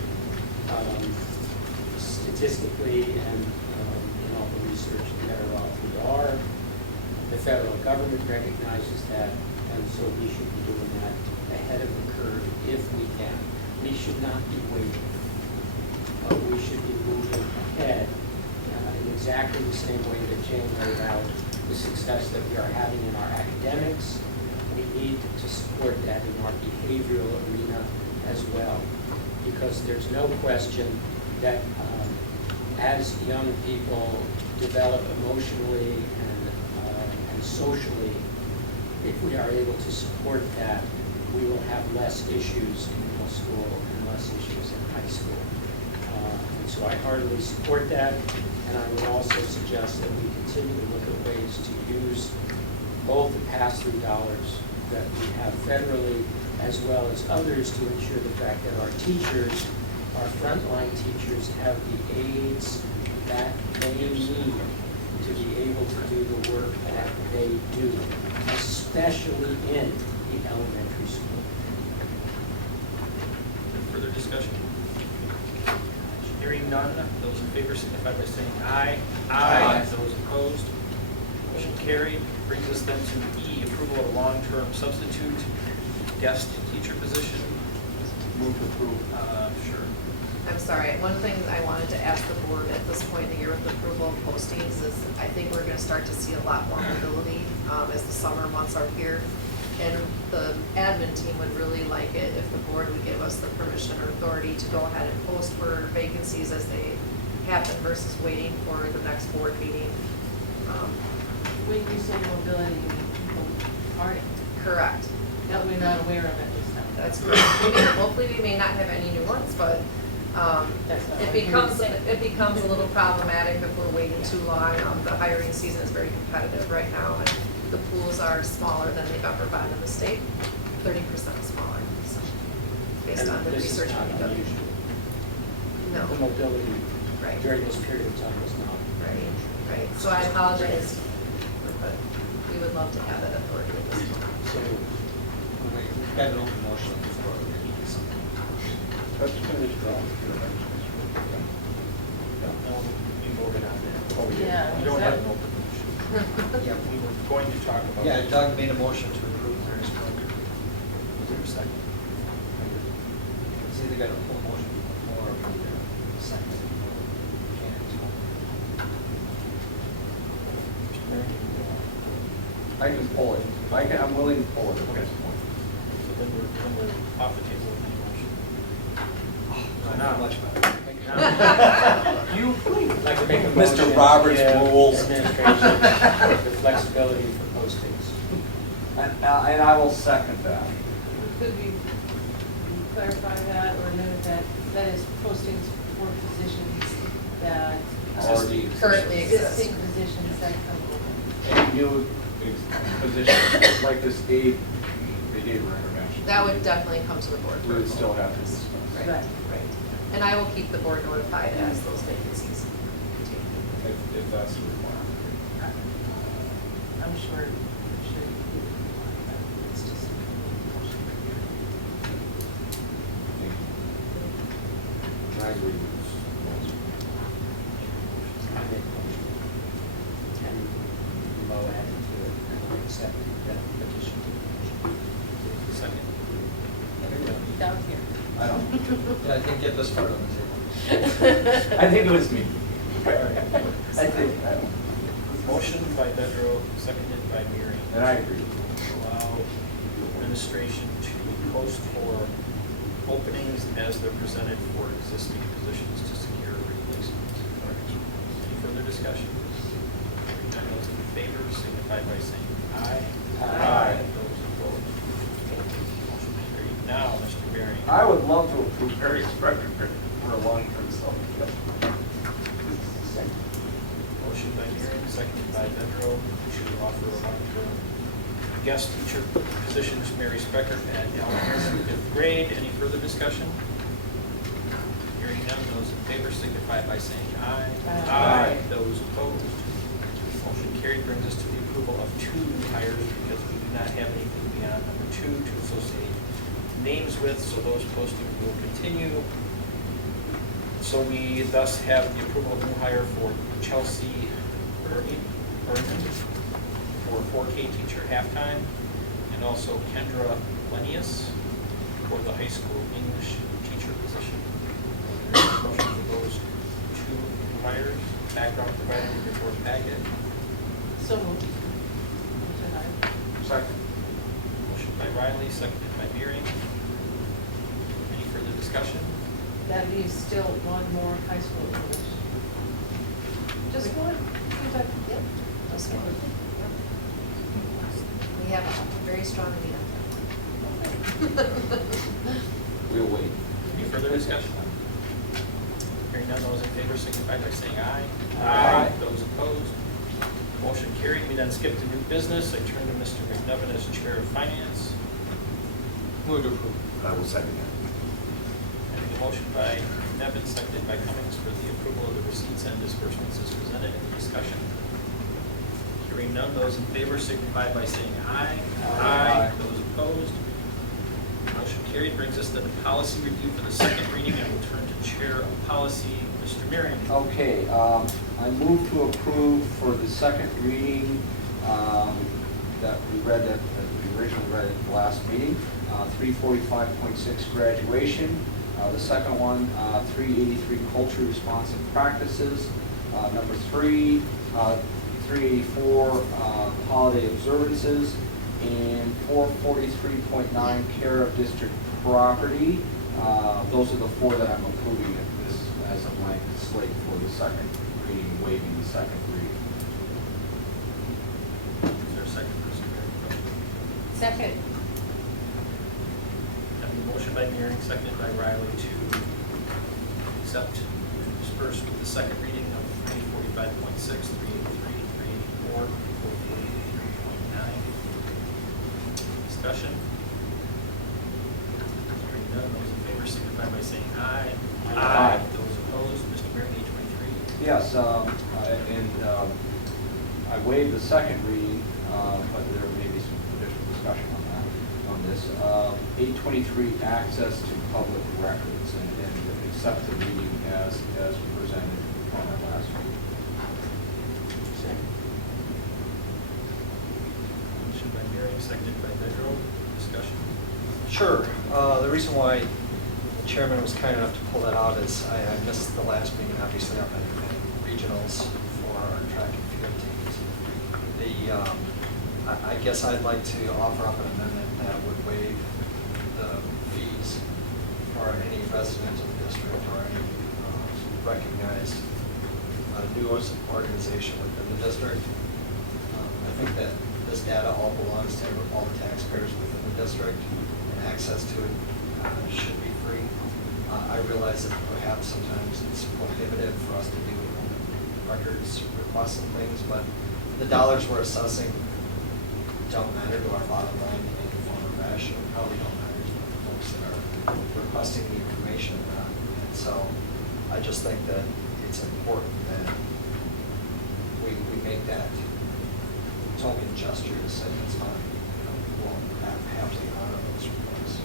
statistically and in all the research, the better off we are. The federal government recognizes that, and so we should be doing that ahead of the curve if we can. We should not be waiting. We should be moving ahead in exactly the same way that Jane laid out the success that we are having in our academics. We need to support that in our behavioral arena as well, because there's no question that as young people develop emotionally and socially, if we are able to support that, we will have less issues in middle school and less issues in high school. And so I heartily support that, and I would also suggest that we continue to look at ways to use both the pass-through dollars that we have federally as well as others to ensure the fact that our teachers, our frontline teachers, have the aids that they need to be able to do the work that they do, especially in the elementary school. Any further discussion? Hearing none, those in favor signify by saying aye. Aye. Those opposed, motion carried. Brings us then to E, approval of long-term substitute guest teacher position. Move to approve. Sure. I'm sorry, one thing I wanted to ask the board at this point in the year with the approval of postings is I think we're gonna start to see a lot more mobility as the summer months are here. And the admin team would really like it if the board would give us the permission or authority to go ahead and post for vacancies as they happen versus waiting for the next board meeting. When you say mobility, you mean people departing, Correct. that we're not aware of at this time. That's correct. Hopefully we may not have any new ones, but That's not it right. becomes a little problematic if we're waiting too long. The hiring season is very competitive right now, and the pools are smaller than they've ever been in the state, 30% smaller, so, based on the And this is research not we've done. unusual. No, The mobility right, during this period of time was not. right. So I apologize, but we would love to have that authority at this point. So We've got an open motion before we Let's finish drawing. We voted on that. Oh, Yeah. We don't have an open motion. Yeah. We were going to talk about. Yeah, Doug made a motion to approve Mary's program. Was there a second? It's either got a full motion or a second. I can pull it. I'm willing to pull it at this point. So then we're off the table with any motion. Not much better. You, I'd like to make a Mr. motion. Roberts to give rules. Administration the flexibility for postings. And I will second that. Could we clarify that or note that that is postings for positions that Already Currently existing exist. positions that come open? And new positions like this aid, behavior intervention. That would definitely come to the board. We would still have to discuss. Right, right. And I will keep the board notified as those vacancies continue. If that's the requirement. I'm sure. It's just. Second, that petition. Second. Down here. I don't. Yeah, I didn't get this part on the table. I think it was me. I think. Motion by Bedrow, seconded by Mary. And I agree. Allow administration to post for openings as they're presented for existing positions to secure a replacement. Any further discussion? Hearing none, those in favor signify by saying aye. Aye. Those opposed? Motion carried. Now, Mr. Berry. I would love to approve Barry Sprecher for a long-term sub. Motion by Mary, seconded by Bedrow, to offer a long-term guest teacher positions, Mary Specker and Ellen Harrison, 5th grade. Any further discussion? Hearing none, those in favor signify by saying aye. Aye. Those opposed? Motion carried. Brings us to the approval of 2 new hires because we do not have anything beyond number 2 to associate names with, so those postings will continue. So we thus have the approval of new hire for Chelsea Erman for 4K teacher halftime, and also Kendra Lenius for the high school English teacher position. Motion for those 2 new hires, background provided in your board packet. So moved. Second. Motion by Riley, seconded by Meary. Any further discussion? That leaves still one more high school English. Just one? Yep, just one. We have a very strong lead. We'll wait. Any further discussion? Hearing none, those in favor signify by saying aye. Aye. Those opposed? Motion carried. We then skip to new business. I turn to Mr. McNevin as Chair of Finance. Move to approve. I will second that. Having a motion by McNevin, seconded by Cummings for the approval of the receipts and disbursements as presented. Any discussion? Hearing none, those in favor signify by saying aye. Aye. Those opposed? Motion carried. Brings us to the policy review for the second reading. I will turn to Chair of Policy, Mr. Merriam. Okay, I move to approve for the second reading that we read, that we originally read at the last meeting, 345.6 graduation. The second one, 383 culture responsive practices. Number 3, 384 holiday observances, and 443.9 care of district property. Those are the 4 that I'm approving this as a blank slate for the second reading, waiving the second reading. Is there a second, Mr. Merriam? Second. Having a motion by Mearing, seconded by Riley to accept and disperse with the second reading of 345.6, 383, 384, 443.9. Discussion? Hearing none, those in favor signify by saying aye. Aye. Those opposed, Mr. Mearing, A23. Yes, I waived the second reading, but there may be some additional discussion on that, on this. 823, access to public records, and accept the reading as presented on our last meeting. Motion by Mearing, seconded by Bedrow. Discussion? Sure. The reason why the chairman was kind enough to pull that out is I missed the last meeting, obviously, up at regionals for our track and field teams. I guess I'd like to offer up an amendment that would waive the fees for any resident of the district or any recognized news organization within the district. I think that this data all belongs to all the taxpayers within the district, and access to it should be free. I realize that perhaps sometimes it's prohibitive for us to do records requests and things, but the dollars we're assessing don't matter to our bottom line in any form or fashion. Probably don't matter to the folks that are requesting the information. And so I just think that it's important that we make that token gesture to say it's not, we'll have to honor those requests.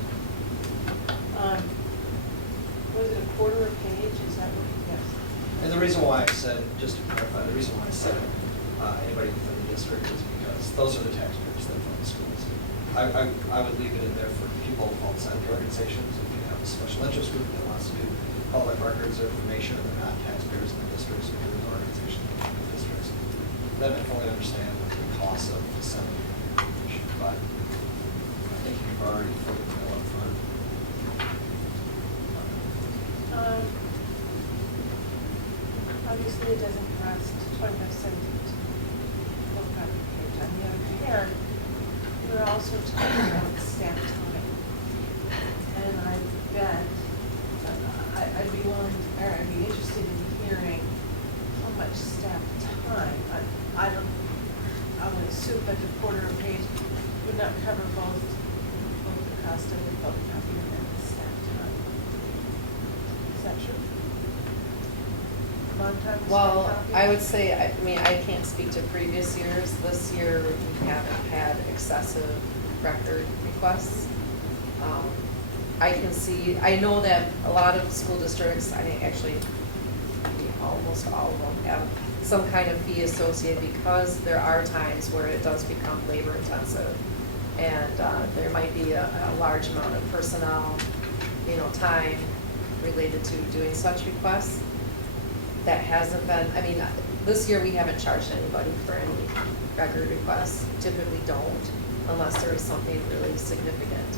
Was it a quarter a page? Is that what? Yes. And the reason why I said, just to clarify, the reason why I said anybody within the district is because because those are the taxpayers that fund the schools. I would leave it in there for people outside the organizations. If you have a special interest group that wants to do public records or information, and they're not taxpayers in the districts or the organizations in the districts, then I fully understand the cost of sending information. But I think you've already filled the bill up front. Obviously, it doesn't cost 25 cents to photocopy a page. On the other hand, we're also talking about staff time. And I bet, I'd be willing, or I'd be interested in hearing how much staff time. I would assume that the quarter of page would not cover both the cost of the photocopy and the staff time. Is that true? Amount of time to Well, photocopy? I would say, I mean, I can't speak to previous years. This year, we haven't had excessive record requests. I can see, I know that a lot of school districts, I think actually, almost all of them have some kind of fee associated because there are times where it does become labor intensive. And there might be a large amount of personnel, time related to doing such requests. That hasn't been, I mean, this year we haven't charged anybody for any record requests. Typically don't, unless there is something really significant.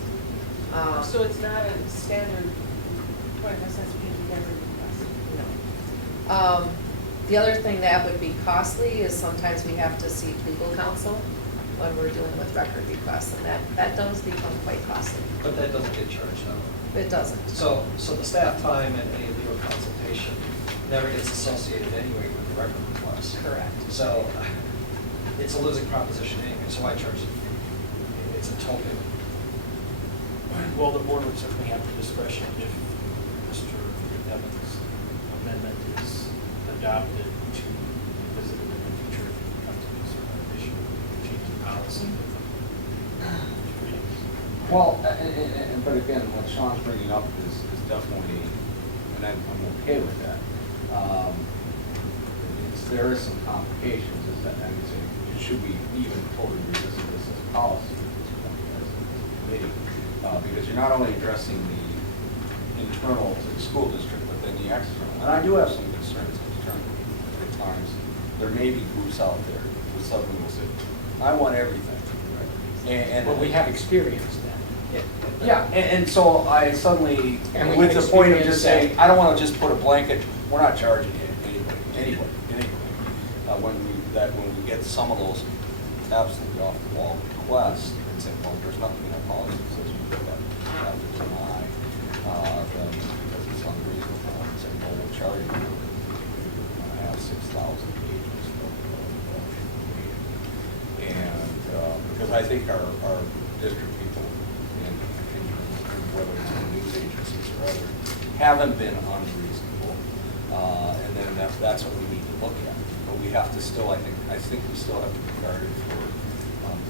So it's not a standard 25 cents per every request? No. The other thing that would be costly is sometimes we have to seek legal counsel when we're dealing with record requests, and that does become quite costly. But that doesn't get charged out. It doesn't. So the staff time and any legal consultation never gets associated anyway with the record request. Correct. So it's a losing proposition anyway, so I charge it. It's a token. Well, the board would certainly have the discretion if Mr. Evans' amendment is adopted to revisit it in the future if it becomes a concern or issue, change the policy. Well, but again, what Sean's bringing up is definitely, and I'm okay with that. There is some complications, is that, I mean, should we even totally revisit this as a policy as a committee? Because you're not only addressing the internal to the school district, but then the external. And I do have some concerns externally. At times, there may be groups out there who suddenly will say, I want everything. And Well, we have experienced that. yeah, and so I suddenly, And we with the point of experienced just saying, that. I don't want to just put a blanket, we're not charging anybody. When we get some of those absolutely off the wall requests, and say, well, there's nothing in our policy that says you have to deny them because it's unreasonable, and say, well, we'll charge you. I have 6,000 pages of and because I think our district people, and whether it's the news agencies or other, haven't been unreasonable, and then that's what we need to look at. But we have to still, I think we still have to be guarded for,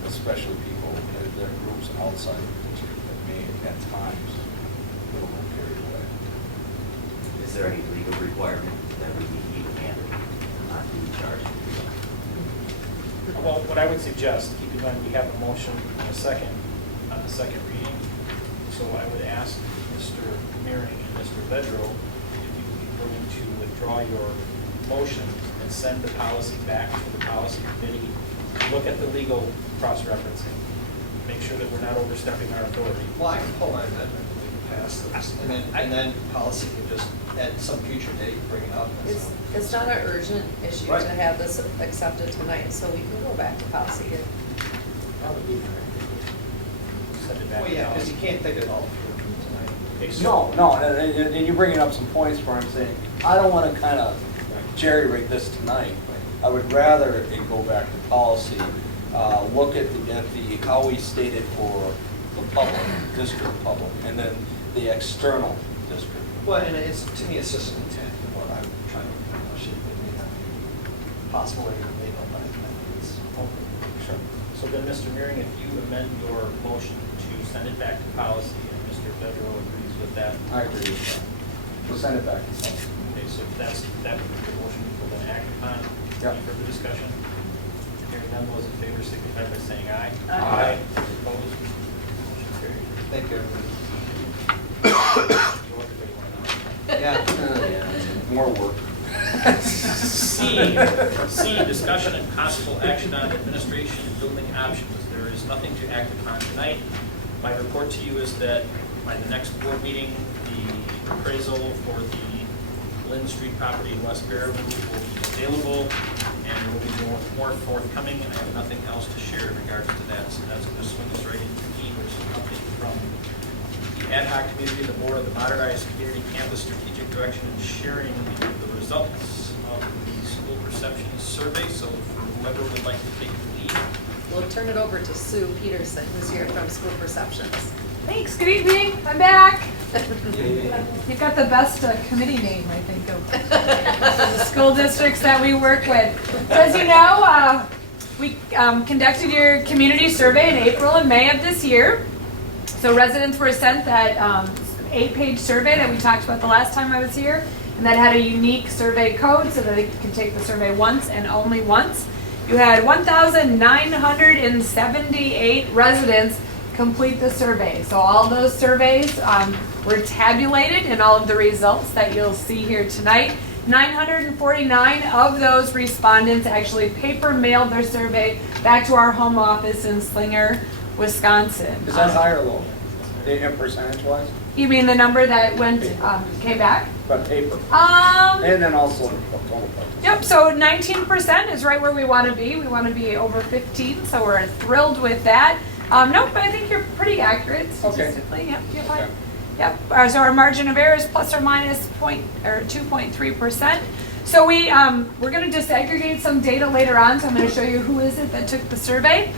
especially people, there are groups outside the district that may at times go a little carried away. Is there any legal requirement that we need to handle not to be charged? Well, what I would suggest, keep in mind, we have a motion and a second on the second reading. So I would ask Mr. Mearing and Mr. Vedro if you would be willing to withdraw your motion and send the policy back to the policy committee. Look at the legal cross-referencing. Make sure that we're not overstepping our authority. Well, I can pull my amendment when we pass this, and then policy can just, at some future date, bring it up. And so- It's not an urgent issue Right. to have this accepted tonight, so we can go back to policy and That would be very Send it back Well, to yeah, because policy. you can't take it all through tonight. Okay, so- No, and you're bringing up some points where I'm saying, I don't want to kind of jerry-rig this tonight. I would rather it go back to policy, look at how we state it for the public, district public, and then the external district. Well, and to me, it's just an intent of what I'm trying to accomplish. It may not be possible or even legal, but I think it's open. Sure. So then, Mr. Mearing, if you amend your motion to send it back to policy, and Mr. Vedro agrees with that. I agree with that. We'll send it back to policy. Okay, so that would be the motion we will then act upon. Yep. Any further discussion? Hearing none, none, those in favor signify by saying aye. Aye. Those opposed, motion carried. Thank you, everybody. More work. C, discussion and possible action on administration and building options. There is nothing to act upon tonight. My report to you is that by the next board meeting, the appraisal for the Lynn Street property in West Baraboo will be available, and there will be more forthcoming, and I have nothing else to share in regards to that. So that's going to swing us right into E, which is an update from the ad hoc committee of the board of the Modernized Community Campus Strategic Direction and sharing the results of the school perception survey. So for whoever would like to take the lead. We'll turn it over to Sue Peterson, who's here from School Perceptions. Thanks, good evening, I'm back. You've got the best committee name, I think, of the school districts that we work with. So as you know, we conducted your community survey in April and May of this year. So residents were sent that 8-page survey that we talked about the last time I was here, and that had a unique survey code so that they could take the survey once and only once. You had 1,978 residents complete the survey. So all those surveys were tabulated in all of the results that you'll see here tonight. 949 of those respondents actually paper mailed their survey back to our home office in Slinger, Wisconsin. Is that high or low? In percentage-wise? You mean the number that went came back? But paper. And then also total. Yep, so 19% is right where we want to be. We want to be over 15, so we're thrilled with that. Nope, I think you're pretty accurate statistically. Yep, you're fine. Okay. Yep. So our margin of error is plus or minus 2.3%. So we're going to disaggregate some data later on. So I'm going to show you who is it that took the survey.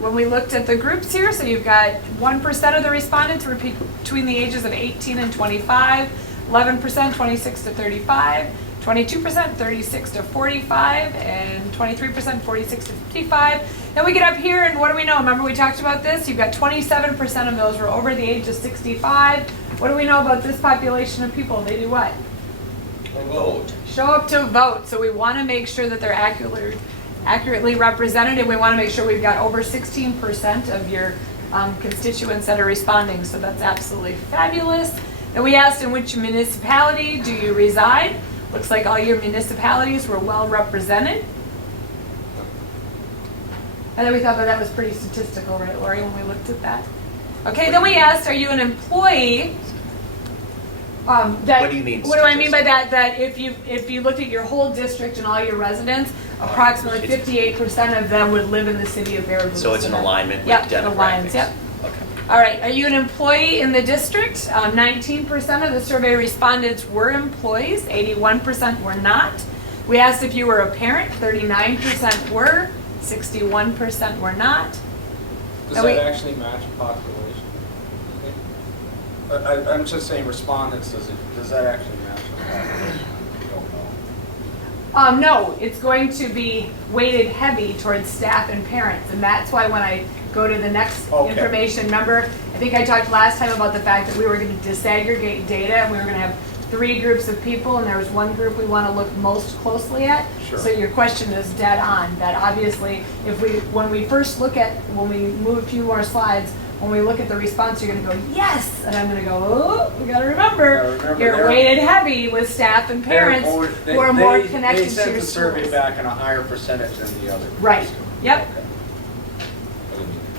When we looked at the groups here, so you've got 1% of the respondents were between the ages of 18 and 25, 11% 26 to 35, 22% 36 to 45, and 23% 46 to 55. Then we get up here, and what do we know? Remember we talked about this? You've got 27% of those were over the age of 65. What do we know about this population of people? They do what? Vote. Show up to vote. So we want to make sure that they're accurately represented, and we want to make sure we've got over 16% of your constituents that are responding. So that's absolutely fabulous. And we asked, in which municipality do you reside? Looks like all your municipalities were well represented. And then we thought that was pretty statistical, right, Lori, when we looked at that? Okay, then we asked, are you an employee? What do you mean? What do I mean by that? That if you looked at your whole district and all your residents, approximately 58% of them would live in the city of Baraboo. So it's an alignment with yep, demographics. Aligns, yep. Okay. All right, are you an employee in the district? 19% of the survey respondents were employees, 81% were not. We asked if you were a parent, 39% were, 61% were not. Does that actually match population? I'm just saying respondents, does that actually match the population? We don't know. No, it's going to be weighted heavy towards staff and parents, and that's why when I go to the next information, remember, I think I talked last time about the fact that we were going to disaggregate data, and we were going to have 3 groups of people, and there was one group we want to look most closely at. Sure. So your question is dead on, that obviously, when we move a few more slides, when we look at the response, you're going to go, yes! And I'm going to go, oh, we got to remember, you're weighted heavy with staff and parents who are more connected to your schools. They sent the survey back in a higher percentage than the other. Right, yep. Okay.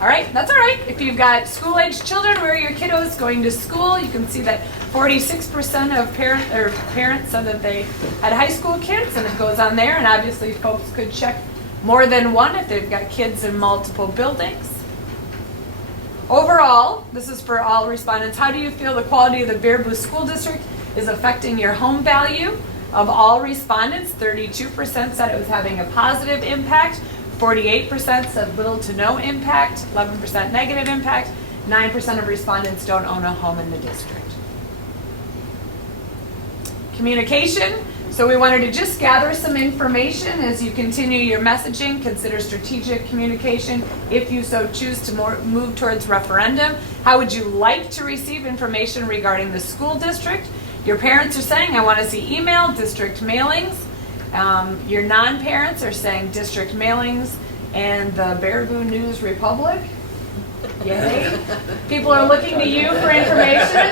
All right, that's all right. If you've got school-age children, where are your kiddos going to school? You can see that 46% of parents said that they had high school kids, and it goes on there. And obviously, folks could check more than one if they've got kids in multiple buildings. Overall, this is for all respondents. How do you feel the quality of the Baraboo School District is affecting your home value? Of all respondents, 32% said it was having a positive impact. 48% said little to no impact, 11% negative impact, 9% of respondents don't own a home in the district. Communication. So we wanted to just gather some information as you continue your messaging. Consider strategic communication if you so choose to move towards referendum. How would you like to receive information regarding the school district? Your parents are saying, I want to see email, district mailings. Your non-parents are saying district mailings and the Baraboo News Republic. Yay. People are looking to you for information.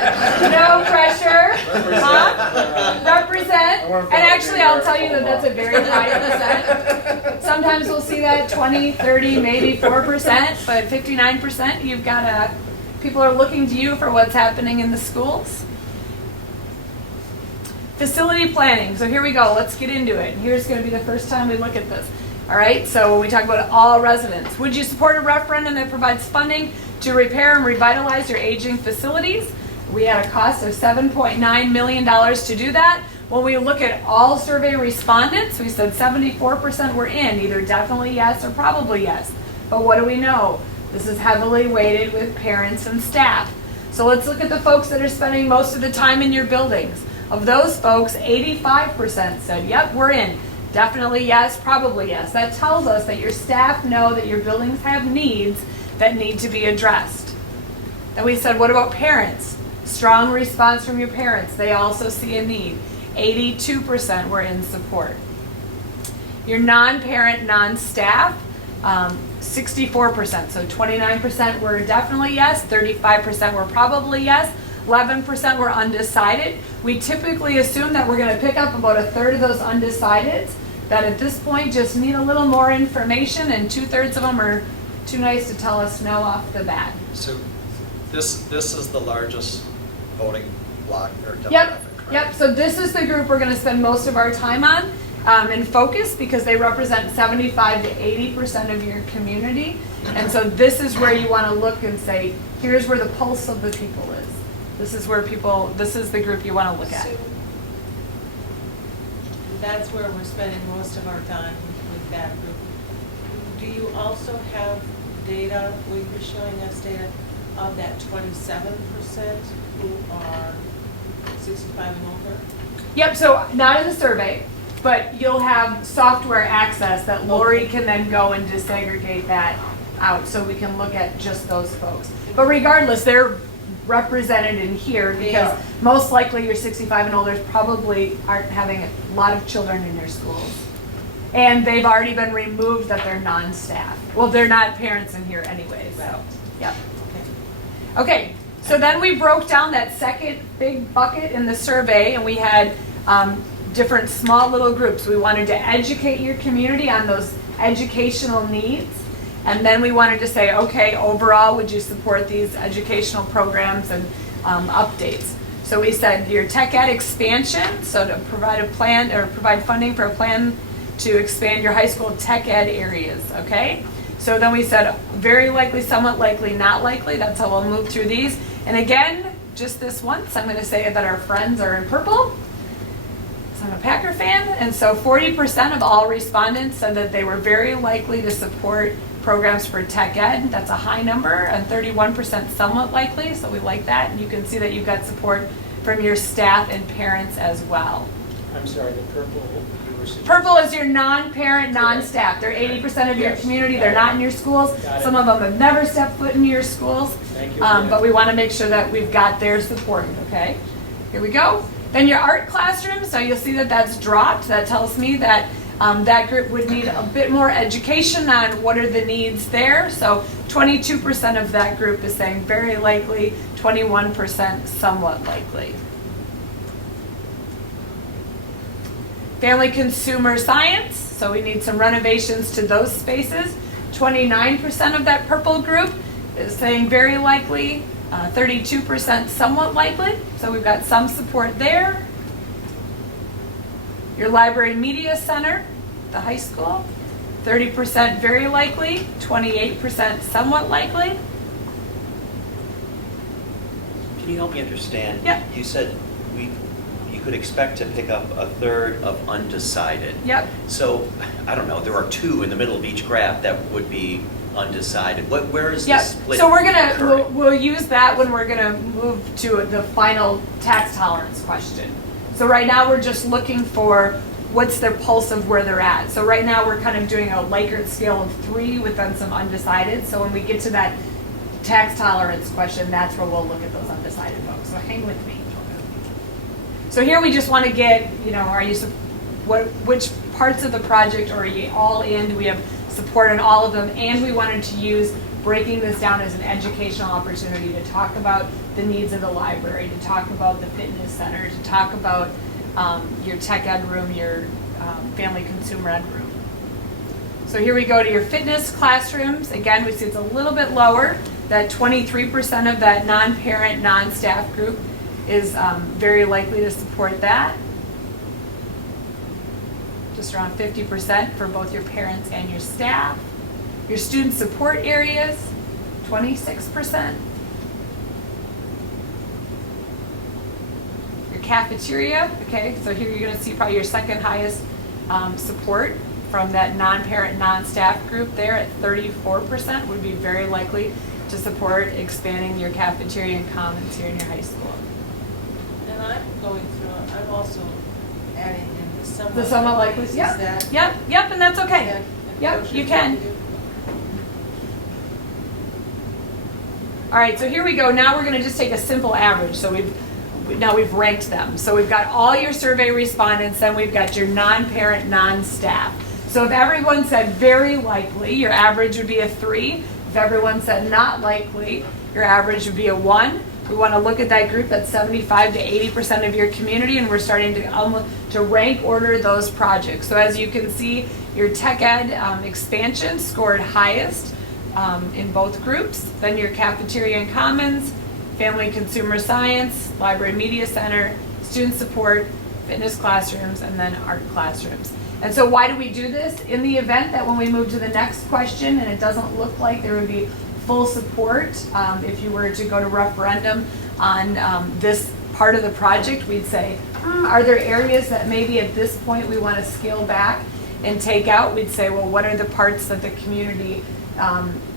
No pressure. Huh? Represent. And actually, I'll tell you that that's a very high percent. Sometimes we'll see that 20, 30, maybe 4%, but 59%, you've got people are looking to you for what's happening in the schools. Facility planning. So here we go. Let's get into it. Here's going to be the first time we look at this. All right, so when we talk about all residents, would you support a referendum that provides funding to repair and revitalize your aging facilities? We had a cost of $7.9 million to do that. When we look at all survey respondents, we said 74% were in, either definitely yes or probably yes. But what do we know? This is heavily weighted with parents and staff. So let's look at the folks that are spending most of the time in your buildings. Of those folks, 85% said, yep, we're in. Definitely yes, probably yes. That tells us that your staff know that your buildings have needs that need to be addressed. Then we said, what about parents? Strong response from your parents. They also see a need. 82% were in support. Your non-parent, non-staff, 64%. So 29% were definitely yes, 35% were probably yes, 11% were undecided. We typically assume that we're going to pick up about a third of those undecideds that at this point just need a little more information, and 2/3 of them are too nice to tell us no off the bat. So this is the largest voting block or demographic, Yep, correct? yep. So this is the group we're going to spend most of our time on and focus, because they represent 75 to 80% of your community. And so this is where you want to look and say, here's where the pulse of the people is. This is where this is the group you want to look at. So that's where we're spending most of our time with that group. Do you also have data, well, you're showing us data of that 27% who are 65 and over? Yep, so not in the survey, but you'll have software access that Lori can then go and disaggregate that out so we can look at just those folks. But regardless, they're represented in here because most likely your 65 and older probably aren't having a lot of children in their schools. And they've already been removed that they're non-staff. Well, they're not parents in here anyway, so, yep. Okay, so then we broke down that second big bucket in the survey, and we had different small little groups. We wanted to educate your community on those educational needs. And then we wanted to say, okay, overall, would you support these educational programs and updates? So we said your tech ed expansion, so to provide a plan or provide funding for a plan to expand your high school tech ed areas, okay? So then we said very likely, somewhat likely, not likely. That's how we'll move through these. And again, just this once, I'm going to say that our friends are in purple. So I'm a Packer fan, and so 40% of all respondents said that they were very likely to support programs for tech ed. That's a high number, and 31% somewhat likely, so we like that. And you can see that you've got support from your staff and parents as well. I'm sorry, the purple you were suggesting. Purple is your non-parent, non-staff. They're 80% of your Yes. community. They're not in your schools. Got it. Some of them have never stepped foot into your schools. Thank you. But we want to make sure that we've got their support, okay? Here we go. Then your art classroom, so you'll see that that's dropped. That tells me that that group would need a bit more education on what are the needs there. So 22% of that group is saying very likely, 21% somewhat likely. Family consumer science, so we need some renovations to those spaces. 29% of that purple group is saying very likely, 32% somewhat likely, so we've got some support there. Your library media center, the high school, 30% very likely, 28% somewhat likely. Can you help me understand? Yeah. You said you could expect to pick up a third of undecided. Yep. So, I don't know, there are 2 in the middle of each graph that would be undecided. Where is Yep. the split So occurring? we'll use that when we're gonna move to the final tax tolerance question. So right now we're just looking for what's their pulse of where they're at. So right now we're kind of doing a Likert scale of 3 with then some undecided. So when we get to that tax tolerance question, that's where we'll look at those undecided folks. So hang with me. So here we just want to get, are you which parts of the project are you all in? Do we have support on all of them? And we wanted to use breaking this down as an educational opportunity to talk about the needs of the library, to talk about the fitness center, to talk about your tech ed room, your family consumer ed room. So here we go to your fitness classrooms. Again, we see it's a little bit lower. That 23% of that non-parent, non-staff group is very likely to support that. Just around 50% for both your parents and your staff. Your student support areas, 26%. Your cafeteria, okay, so here you're going to see probably your second highest support from that non-parent, non-staff group there at 34% would be very likely to support expanding your cafeteria and commons here in your high school. And I'm going through, I'm also adding in the somewhat. The somewhat likely, Is yep, that- yep, and that's okay. that Yep, approach you is can. good? All right, so here we go. Now we're going to just take a simple average. So now we've ranked them. So we've got all your survey respondents, then we've got your non-parent, non-staff. So if everyone said very likely, your average would be a 3. If everyone said not likely, your average would be a 1. We want to look at that group that's 75 to 80% of your community, and we're starting to rank order those projects. So as you can see, your tech ed expansion scored highest in both groups. Then your cafeteria and commons, family and consumer science, library media center, student support, fitness classrooms, and then art classrooms. And so why do we do this? In the event that when we move to the next question and it doesn't look like there would be full support, if you were to go to referendum on this part of the project, we'd say, are there areas that maybe at this point we want to scale back and take out? We'd say, well, what are the parts that the community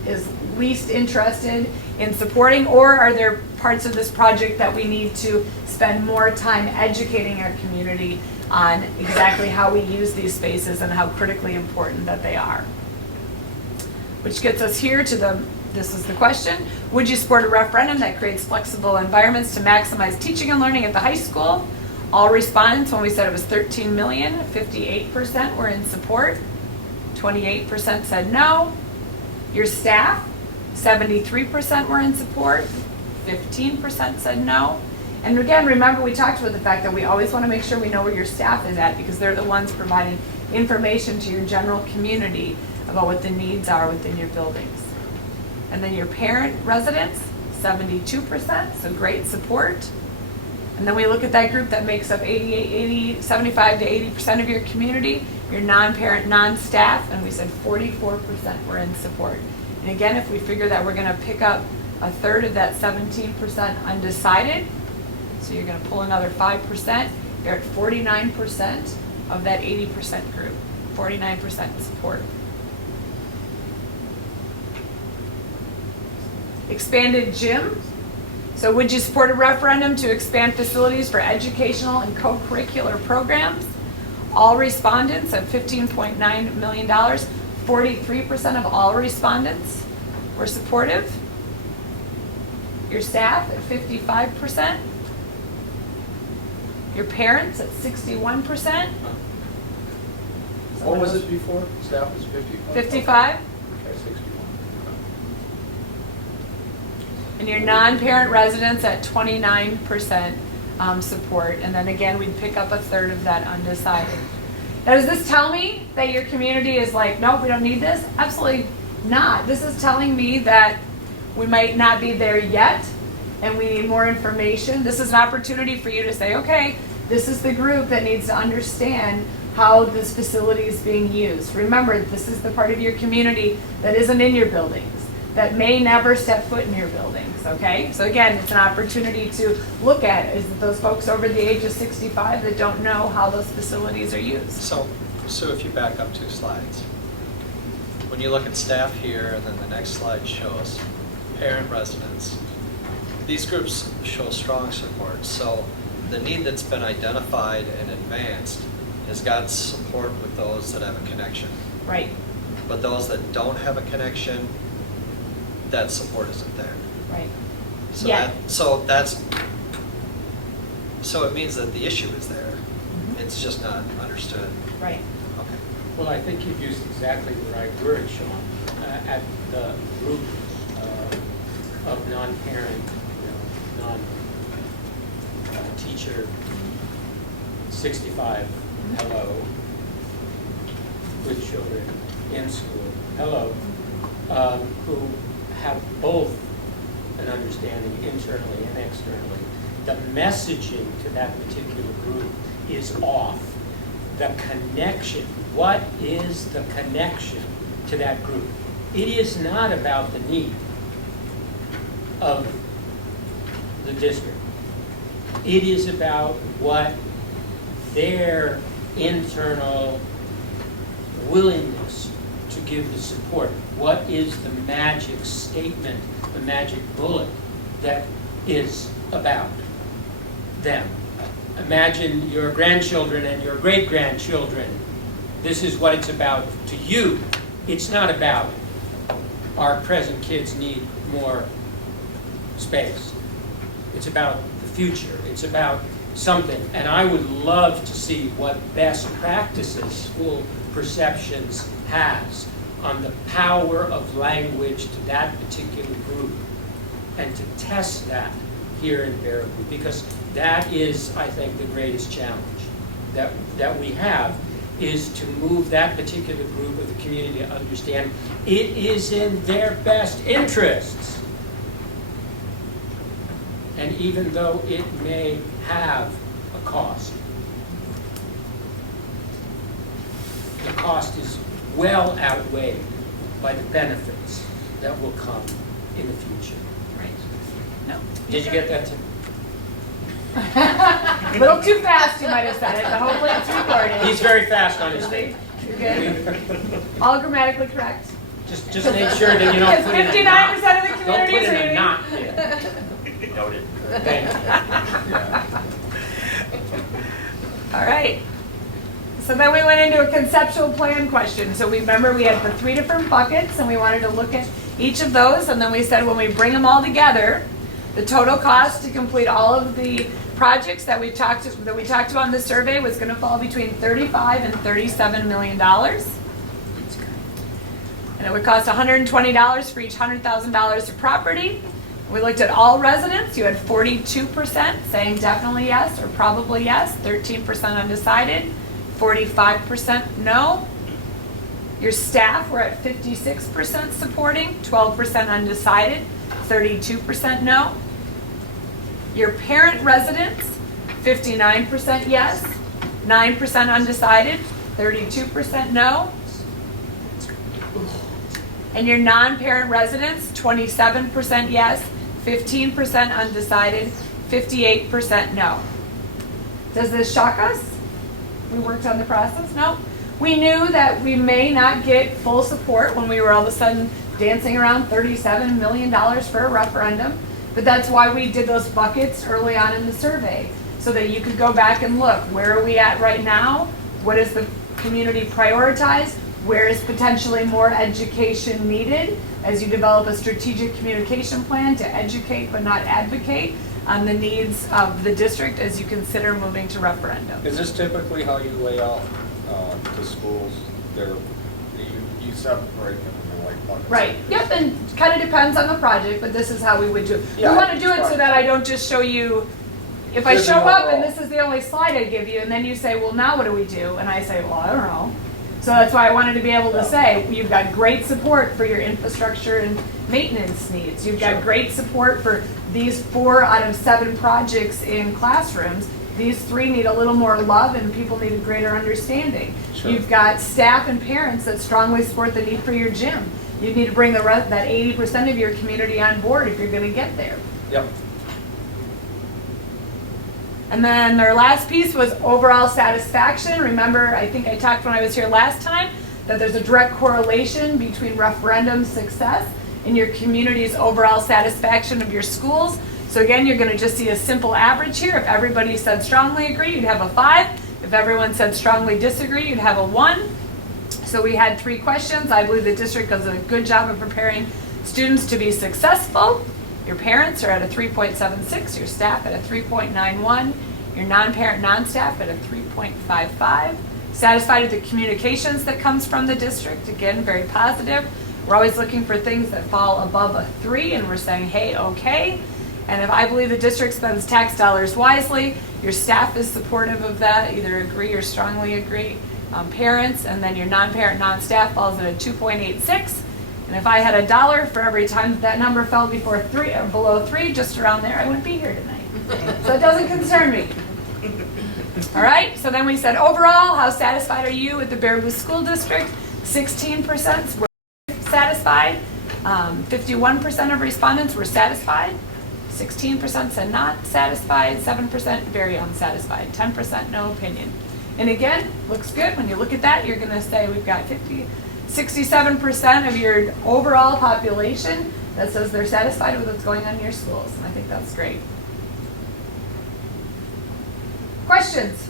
is least interested in supporting, or are there parts of this project that we need to spend more time educating our community on exactly how we use these spaces and how critically important that they are? Which gets us here to this is the question. Would you support a referendum that creates flexible environments to maximize teaching and learning at the high school? All respondents, when we said it was 13 million, 58% were in support, 28% said no. Your staff, 73% were in support, 15% said no. And again, remember we talked about the fact that we always want to make sure we know where your staff is at, because they're the ones providing information to your general community about what the needs are within your buildings. And then your parent residents, 72%, so great support. And then we look at that group that makes up 75 to 80% of your community, your non-parent, non-staff, and we said 44% were in support. And again, if we figure that we're going to pick up a third of that 17% undecided, so you're going to pull another 5%, you're at 49% of that 80% group, 49% support. Expanded gym. So would you support a referendum to expand facilities for educational and co-curricular programs? All respondents at $15.9 million, 43% of all respondents were supportive. Your staff at 55%. Your parents at 61%. What was it before? Staff was 55? 55. Okay, 61. And your non-parent residents at 29% support. And then again, we'd pick up a third of that undecided. Now, does this tell me that your community is like, nope, we don't need this? Absolutely not. This is telling me that we might not be there yet and we need more information. This is an opportunity for you to say, okay, this is the group that needs to understand how this facility is being used. Remember, this is the part of your community that isn't in your buildings, that may never step foot in your buildings, okay? So again, it's an opportunity to look at, is it those folks over the age of 65 that don't know how those facilities are used? So if you back up 2 slides, when you look at staff here, and then the next slide shows parent residents, these groups show strong support. So the need that's been identified and advanced has got support with those that have a connection. Right. But those that don't have a connection, that support isn't there. Right. So Yeah. so it means that the issue is there. it's just not understood. Right. Okay. Well, I think you've used exactly the right word, Sean. At the group of non-parent, non-teacher, 65, hello, with children in school, hello, who have both an understanding internally and externally. The messaging to that particular group is off. The connection, what is the connection to that group? It is not about the need of the district. It is about what their internal willingness to give the support. What is the magic statement, the magic bullet that is about them? Imagine your grandchildren and your great-grandchildren. This is what it's about to you. It's not about our present kids need more space. It's about the future. It's about something. And I would love to see what best practices school perceptions has on the power of language to that particular group, and to test that here in Baraboo, because that is, I think, the greatest challenge that we have, is to move that particular group of the community to understand it is in their best interests. And even though it may have a cost, the cost is well outweighed by the benefits that will come in the future. Right. No. Did you get that, Tim? A little too fast, you might have said it, but hopefully it's recorded. He's very fast on his feet. You're good. All grammatically correct. Just make sure that you don't put it in a knot. 59% of the Don't community put is it in a reading. knot. Noted. Thank you. All right. So then we went into a conceptual plan question. So we remember we had the 3 different buckets, and we wanted to look at each of those, and then we said when we bring them all together, the total cost to complete all of the projects that we talked about in the survey was going to fall between $35 and $37 million. And it would cost $120 for each $100,000 of property. We looked at all residents. You had 42% saying definitely yes or probably yes, 13% undecided, 45% no. Your staff were at 56% supporting, 12% undecided, 32% no. Your parent residents, 59% yes, 9% undecided, 32% no. And your non-parent residents, 27% yes, 15% undecided, 58% no. Does this shock us? We worked on the process? No. We knew that we may not get full support when we were all of a sudden dancing around $37 million for a referendum, but that's why we did those buckets early on in the survey, so that you could go back and look, where are we at right now? What is the community prioritized? Where is potentially more education needed as you develop a strategic communication plan to educate but not advocate on the needs of the district as you consider moving to referendum? Is this typically how you lay out the schools? You separate them in like buckets? Right, yep, and kind of depends on the project, but this is how we would do it. Yeah, We want to do it so fine. that I don't just show you, if I This is show up and overall. this is the only slide I give you, and then you say, well, now what do we do? And I say, well, I don't know. So that's why I wanted to be able to say, you've got great support for your infrastructure and maintenance needs. You've got Sure. great support for these 4 out of 7 projects in classrooms. These 3 need a little more love, and people need a greater understanding. Sure. You've got staff and parents that strongly support the need for your gym. You need to bring that 80% of your community on board if you're going to get there. Yep. And then our last piece was overall satisfaction. Remember, I think I talked when I was here last time, that there's a direct correlation between referendum success and your community's overall satisfaction of your schools. So again, you're going to just see a simple average here. If everybody said strongly agree, you'd have a 5. If everyone said strongly disagree, you'd have a 1. So we had 3 questions. I believe the district does a good job of preparing students to be successful. Your parents are at a 3.76, your staff at a 3.91, your non-parent, non-staff at a 3.55. Satisfied with the communications that comes from the district, again, very positive. We're always looking for things that fall above a 3, and we're saying, hey, okay. And if I believe the district spends tax dollars wisely, your staff is supportive of that, either agree or strongly agree. Parents, and then your non-parent, non-staff falls at a 2.86. And if I had $1 for every time that number fell before 3 or below 3, just around there, I wouldn't be here tonight. So it doesn't concern me. All right, so then we said overall, how satisfied are you with the Baraboo School District? 16% were satisfied. 51% of respondents were satisfied. 16% said not satisfied. 7% very unsatisfied. 10% no opinion. And again, looks good. When you look at that, you're going to say we've got 67% of your overall population that says they're satisfied with what's going on in your schools. And I think that's great. Questions?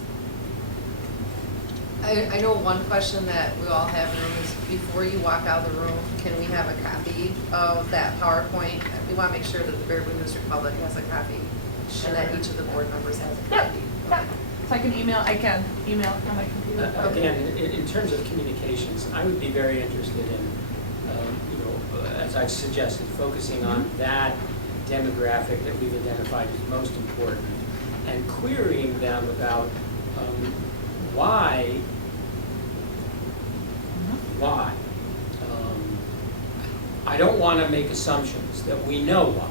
I know one question that we all have in the room is, before you walk out of the room, can we have a copy of that PowerPoint? We want to make sure that the Baraboo District public has a copy, and that each of the board members has a copy. Yep. So I can email it on my computer. Again, in terms of communications, I would be very interested in, as I've suggested, focusing on that demographic that we've identified as most important, and querying them about why. I don't want to make assumptions that we know why.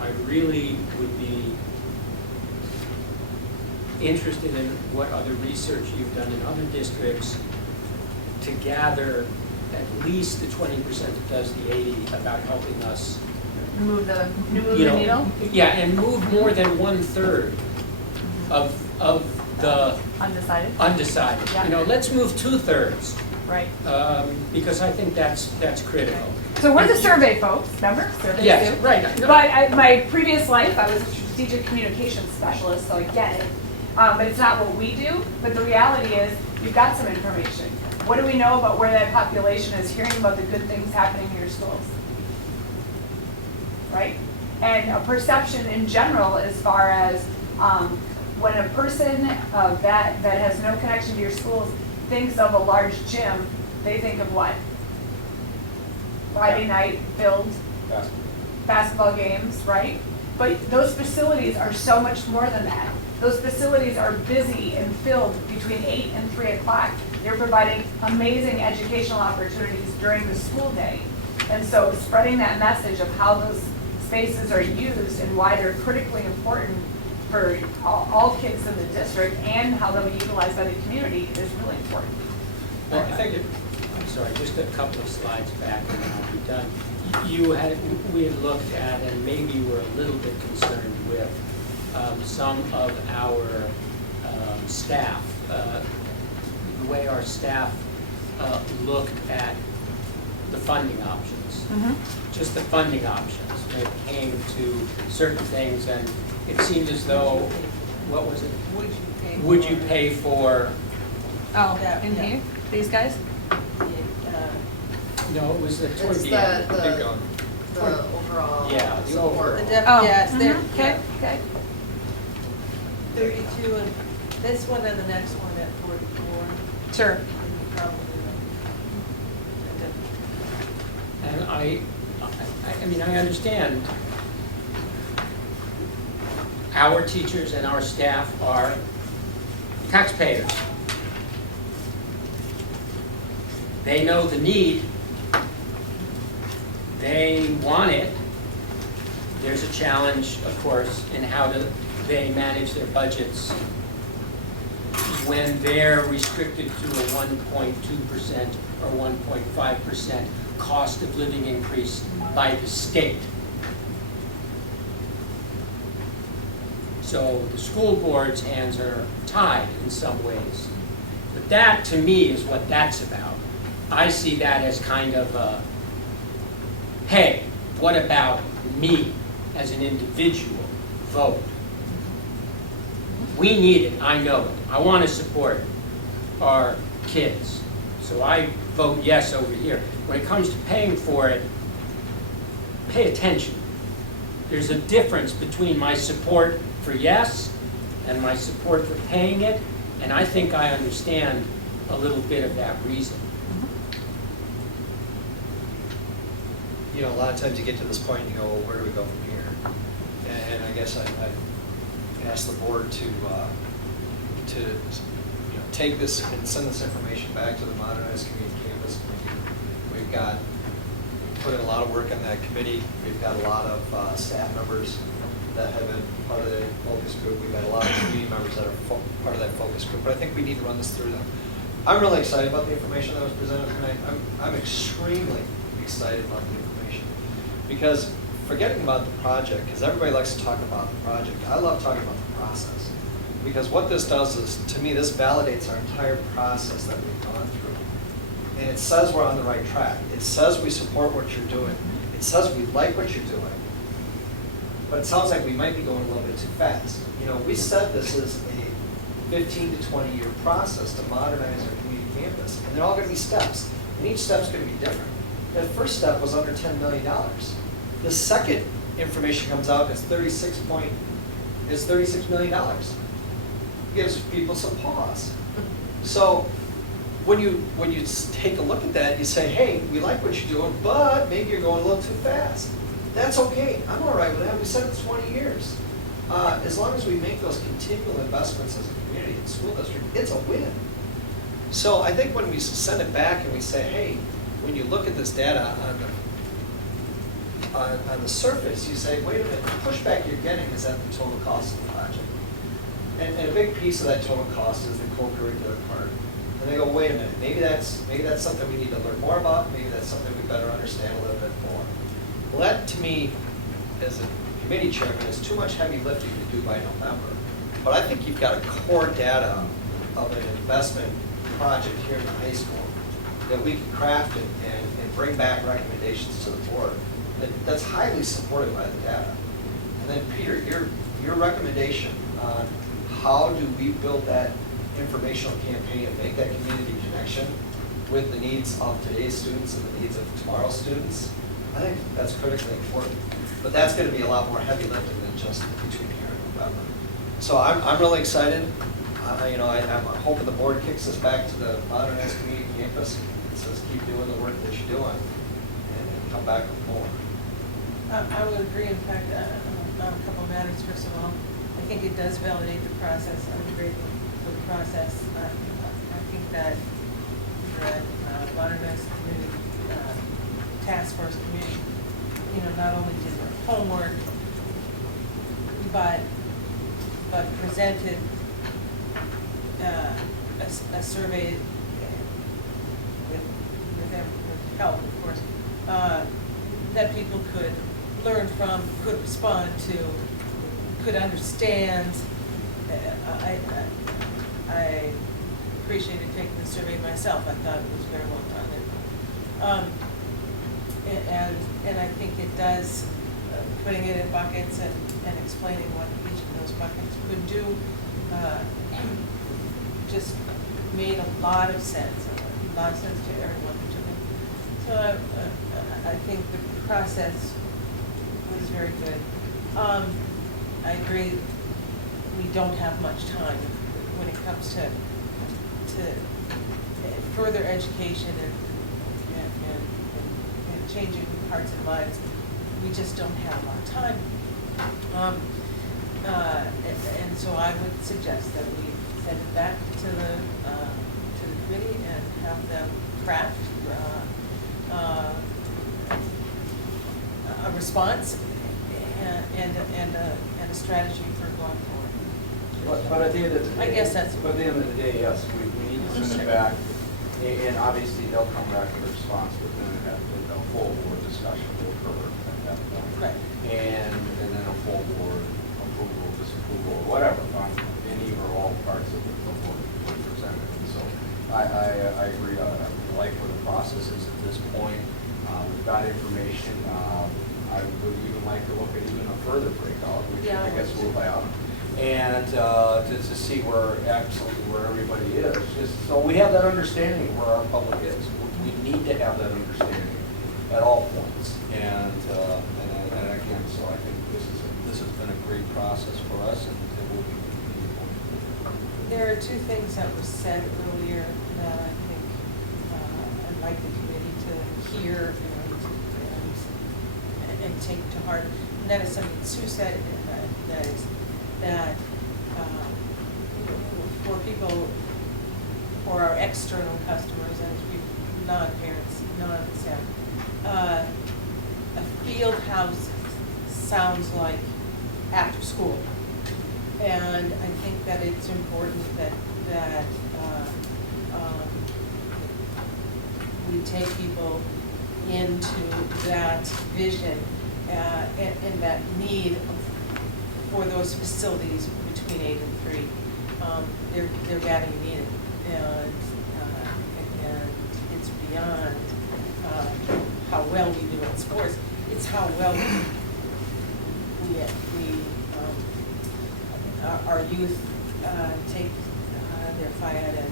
I really would be interested in what other research you've done in other districts to gather at least the 20% that does the 80 about helping us Move the you know, needle? Yeah, and move more than 1/3 of the Undecided? undecided. Yeah. Let's move 2/3 Right. because I think that's critical. So we're the survey folks, remember? Surveys Yes, do. right. But my previous life, I was a strategic communications specialist, so I get it. But it's not what we do. But the reality is, you've got some information. What do we know about where that population is hearing about the good things happening in your schools? Right? And a perception in general, as far as when a person that has no connection to your schools thinks of a large gym, they think of what? Friday night filled basketball games, right? But those facilities are so much more than that. Those facilities are busy and filled between 8 and 3 o'clock. They're providing amazing educational opportunities during the school day. And so spreading that message of how those spaces are used and why they're critically important for all kids in the district and how they'll be utilized by the community is really important. Well, I think I'm sorry, just a couple of slides back and I'll be done. We had looked at, and maybe we're a little bit concerned with some of our staff, the way our staff looked at the funding options, just the funding options when it came to certain things, and it seemed as though, what was it? Would you pay for? Oh, Yeah, in yeah. here? These guys? No, it was It's toward the end. the overall Yeah, the support. overall. Yes, they're, Okay, okay. 32, and this one and the next one at 44. Sure. And probably, And I understand our teachers and our staff are taxpayers. They know the need. They want it. There's a challenge, of course, in how they manage their budgets when they're restricted to a 1.2% or 1.5% cost of living increase by the state. So the school board's hands are tied in some ways. But that, to me, is what that's about. I see that as kind of a, hey, what about me as an individual? Vote. We need it, I know it. I want to support our kids. So I vote yes over here. When it comes to paying for it, pay attention. There's a difference between my support for yes and my support for paying it, and I think I understand a little bit of that reason. You know, a lot of times you get to this point and you go, well, where do we go from here? And I guess I'd ask the board to take this and send this information back to the Modernized Community Campus Committee. We've put in a lot of work on that committee. We've got a lot of staff members that have been part of the focus group. We've got a lot of community members that are part of that focus group. But I think we need to run this through them. I'm really excited about the information that was presented tonight. I'm extremely excited about the information. Because forgetting about the project, because everybody likes to talk about the project, I love talking about the process. Because what this does is, to me, this validates our entire process that we've gone through. And it says we're on the right track. It says we support what you're doing. It says we like what you're doing. But it sounds like we might be going a little bit too fast. You know, we said this is a 15 to 20 year process to modernize our community campus. And they're all going to be steps. And each step's going to be different. That first step was under $10 million. The second information comes out is $36 million. Gives people some pause. So when you take a look at that, you say, hey, we like what you're doing, but maybe you're going a little too fast. That's okay. I'm all right with that. We said it's 20 years. As long as we make those continual investments as a community and school district, it's a win. So I think when we send it back and we say, hey, when you look at this data on the surface, you say, wait a minute, the pushback you're getting is at the total cost of the project. And a big piece of that total cost is the co-curricular part. And they go, wait a minute, maybe that's something we need to learn more about, maybe that's something we better understand a little bit more. Well, that to me, as a committee chairman, is too much heavy lifting to do by November. But I think you've got a core data of an investment project here in the high school that we can craft and bring back recommendations to the board. That's highly supported by the data. And then Peter, your recommendation on how do we build that informational campaign and make that community connection with the needs of today's students and the needs of tomorrow's students, I think that's critically important. But that's going to be a lot more heavy lifting than just between here and November. So I'm really excited. I'm hoping the board kicks us back to the Modernized Community Campus and says keep doing the work that you're doing and come back with more. I would agree, in fact, on a couple of matters. First of all, I think it does validate the process. I'm grateful for the process. I think that the Modernized Community Task Force Committee, not only did their homework, but presented a survey with help, of course, that people could learn from, could respond to, could understand. I appreciated taking the survey myself. I thought it was very well done. And I think it does, putting it in buckets and explaining what each of those buckets could do, just made a lot of sense to everyone. So I think the process was very good. I agree, we don't have much time when it comes to further education and changing hearts and minds. We just don't have a lot of time. And so I would suggest that we send it back to the committee and have them craft a response and a strategy for going forward. But at the end of the day, I guess that's. But at the end of the day, yes, we need to send it back, and obviously they'll come back with a response, but then a full board discussion will occur at that point. Right. And then a full board approval, disapproval, or whatever, on any or all parts of the board presented. And so I agree. I like where the process is at this point. We've got information. I would even like to look at even a further breakout, which I guess we'll have. And to see where everybody is, just so we have that understanding of where our public is. We need to have that understanding at all points. And again, so I think this There are two things that were said earlier that I think I'd like the committee to hear and take to heart. And that is something Sue said, and that is that for people, for our external customers and non-parents, non-staff, a field house sounds like after school. And I think that it's important that we take people into that vision and that need for those facilities between 8 and 3. They're badly needed, and it's beyond how well we do in sports. It's how well our youth take their FIAD and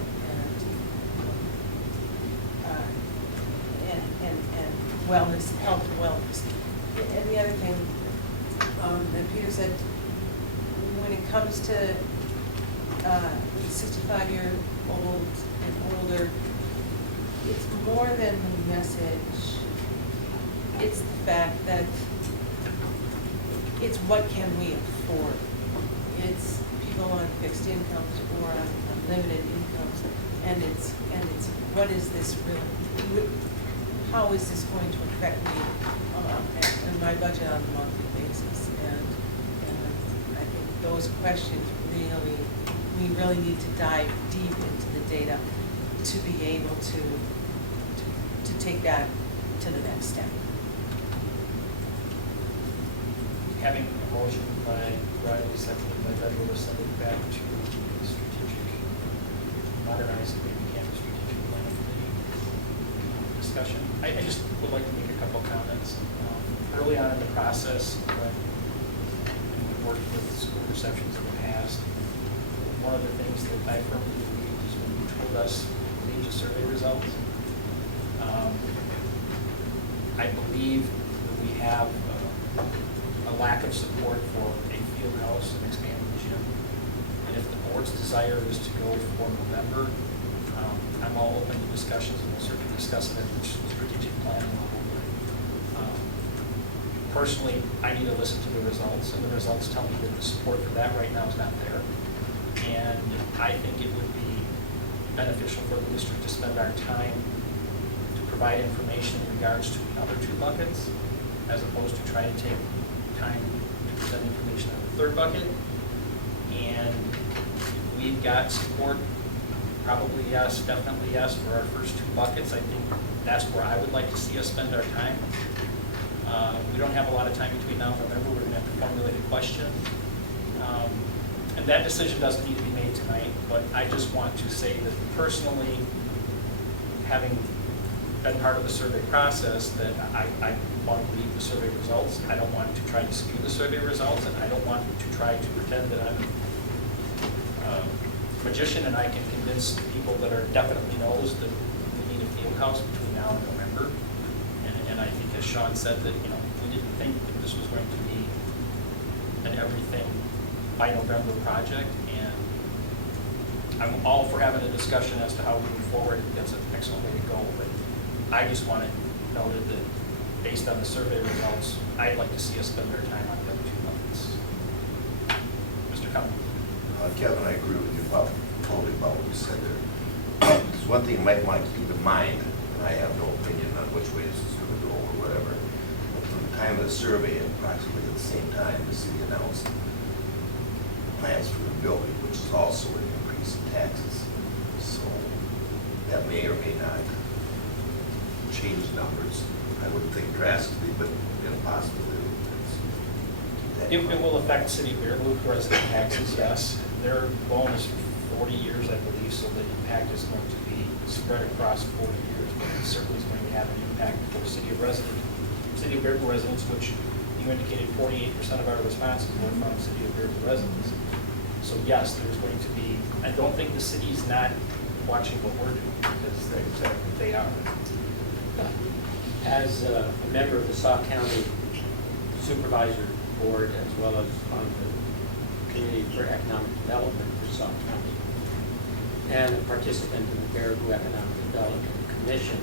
wellness, health and wellness. And the other thing that Peter said, when it comes to 65-year-old and older, it's more than the message. It's the fact that it's what can we afford. It's people on fixed incomes or on limited incomes, and it's what is this really? How is this going to affect me and my budget on a monthly basis? And I think those questions we really need to dive deep into the data to be able to take that to the next step. Having a motion by Riley, seconded by Bedwell, to send it back to the strategic, modernized Green Campus strategic plan discussion. I just would like to make a couple comments. Early on in the process, when we worked with school receptions in the past, one of the things that I firmly believe is when you told us lead to survey results, I believe that we have a lack of support for a field house and expanding the gym. And if the board's desire is to go for November, I'm all open to discussions, and we'll certainly discuss it at the strategic plan level. Personally, I need to listen to the results, and the results tell me that the support for that right now is not there. And I think it would be beneficial for the district to spend our time to provide information in regards to the other 2 buckets, as opposed to try to take time to present information on the 3rd bucket. And we've got support, probably yes, definitely yes, for our first 2 buckets. I think that's where I would like to see us spend our time. We don't have a lot of time between now and November. We're going to have to formulate a question. And that decision doesn't need to be made tonight, but I just want to say that personally, having been part of the survey process, that I want to believe the survey results. I don't want to try to skew the survey results, and I don't want to try to pretend that I'm a magician and I can convince people that are definitely knows that we need a field house between now and November. And I think, as Sean said, that we didn't think that this was going to be an everything by November project, and I'm all for having a discussion as to how we move forward. That's an excellent way to go, but I just want it noted that based on the survey results, I'd like to see us spend our time on the other 2 buckets. Mr. Cummings. Kevin, I agree with you totally about what you said there. There's one thing you might want to keep in mind, and I have no opinion on which way this is going to go or whatever, but from the time of the survey, approximately at the same time, the city announced plans for the building, which is also an increase in taxes. So that may or may not change numbers. I wouldn't think drastically, but possibly. It will affect City of Bear Blue resident taxes, yes. Their loan is for 40 years, I believe, so the impact is going to be spread across 40 years, but it certainly is going to have an impact for City of Bear Blue residents, which you indicated 48% of our responses were from City of Bear Blue residents. So yes, there's going to be, I don't think the city's not watching what we're doing, because they are. As a member of the Sauk County Supervisor Board, as well as on the Committee for Economic Development for Sauk County, and a participant in the Baraboo Economic Development Commission,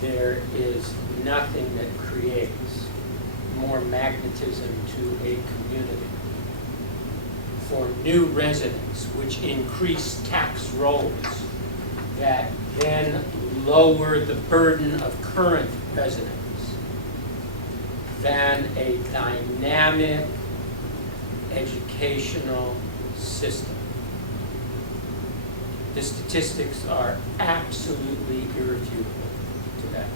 there is nothing that creates more magnetism to a community for new residents, which increase tax rolls that then lower the burden of current residents, than a dynamic educational system. The statistics are absolutely irrefutable to that.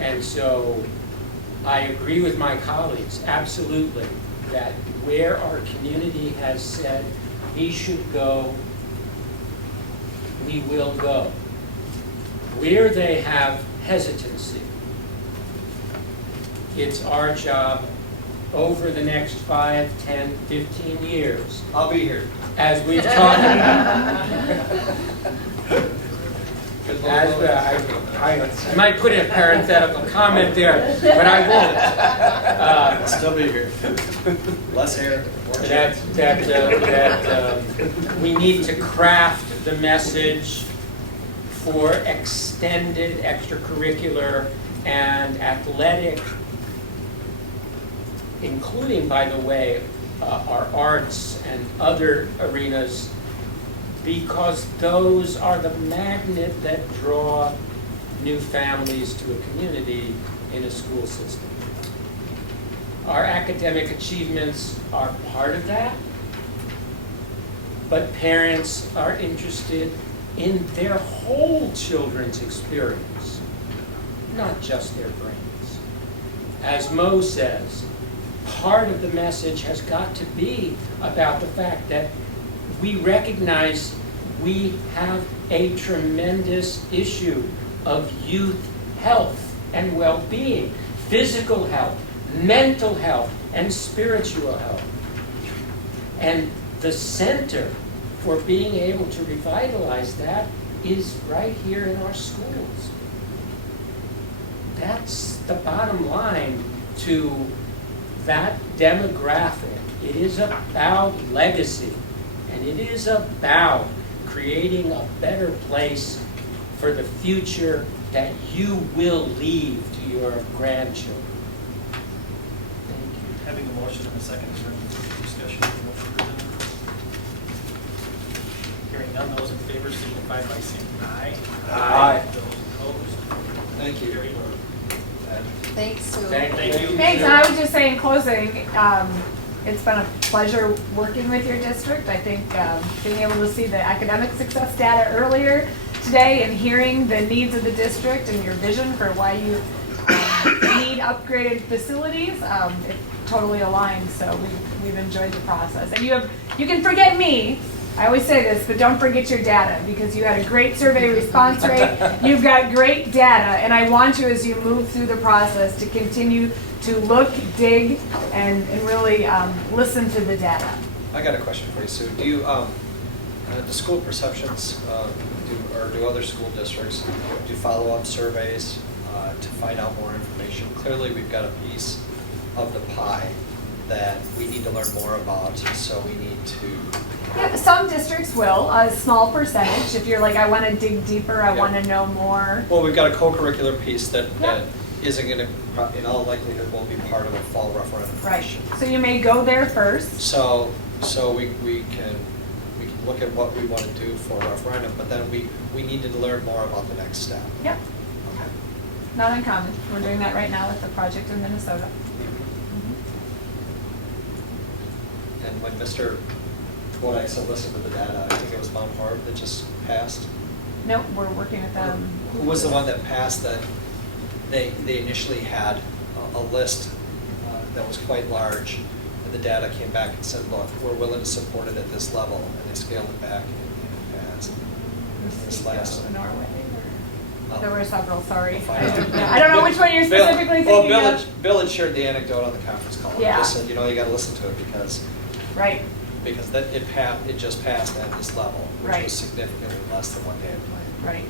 And so I agree with my colleagues, absolutely, that where our community has said we should go, we will go. Where they have hesitancy, it's our job over the next 5, 10, 15 years, I'll be here. as we've talked about. I might put in a parenthetical comment there, but I won't. I'll still be here. Less hair, more chat. We need to craft the message for extended extracurricular and athletic, including, by the way, our arts and other arenas, because those are the magnet that draw new families to a community in a school system. Our academic achievements are part of that, but parents are interested in their whole children's experience, not just their brains. As Mo says, part of the message has got to be about the fact that we recognize we have a tremendous issue of youth health and well-being, physical health, mental health, and spiritual health. And the center for being able to revitalize that is right here in our schools. That's the bottom line to that demographic. It is about legacy, and it is about creating a better place for the future that you will leave to your grandchildren. Thank you. Having a motion and a second, is there any further discussion on the motion presented? Hearing none, those in favor signify by saying aye. Aye. Those opposed? Thank you. Carried. Thanks, Sue. Thank you. Thanks, and I would just say in closing, it's been a pleasure working with your district. I think being able to see the academic success data earlier today and hearing the needs of the district and your vision for why you need upgraded facilities, it totally aligns, so we've enjoyed the process. And you can forget me, I always say this, but don't forget your data, because you had a great survey response rate, you've got great data, and I want you, as you move through the process, to continue to look, dig, and really listen to the data. I got a question for you, Sue. Do you, the school perceptions, do other school districts do follow-up surveys to find out more information? Clearly, we've got a piece of the pie that we need to learn more about, so we need to. Yeah, some districts will, a small percentage. If you're like, I want to dig deeper, I want to know more. Well, we've got a co-curricular piece that Yeah. isn't going to, in all likelihood, will be part of a fall referendum. Right. So you may go there first. So we can look at what we want to do for a referendum, but then we need to learn more about the next step. Yep. Okay. Not uncommon. We're doing that right now with the project in Minnesota. And when Mr. Twodak said listen to the data, I think it was Mount Horeb that just passed. Nope, we're working with them. Who was the one that passed that they initially had a list that was quite large, and the data came back and said, look, we're willing to support it at this level, and they scaled it back and it passed. This last. Norway. Oh. There were several, sorry. We'll find out. I don't know which one you're specifically thinking of. Bill had shared the anecdote on the conference call. Yeah. He just said, you know, you gotta listen to it because Right. that it just passed at this level, which Right. was significantly less than what they had planned. Right.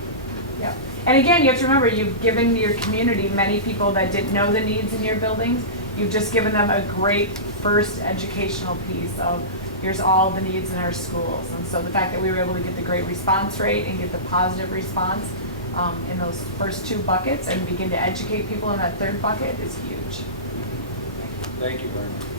Yeah. And again, you have to remember, you've given your community many people that didn't know the needs in your buildings. You've just given them a great first educational piece of here's all the needs in our schools. And so the fact that we were able to get the great response rate and get the positive response in those first 2 buckets and begin to educate people in that 3rd bucket is huge. Thank you very much.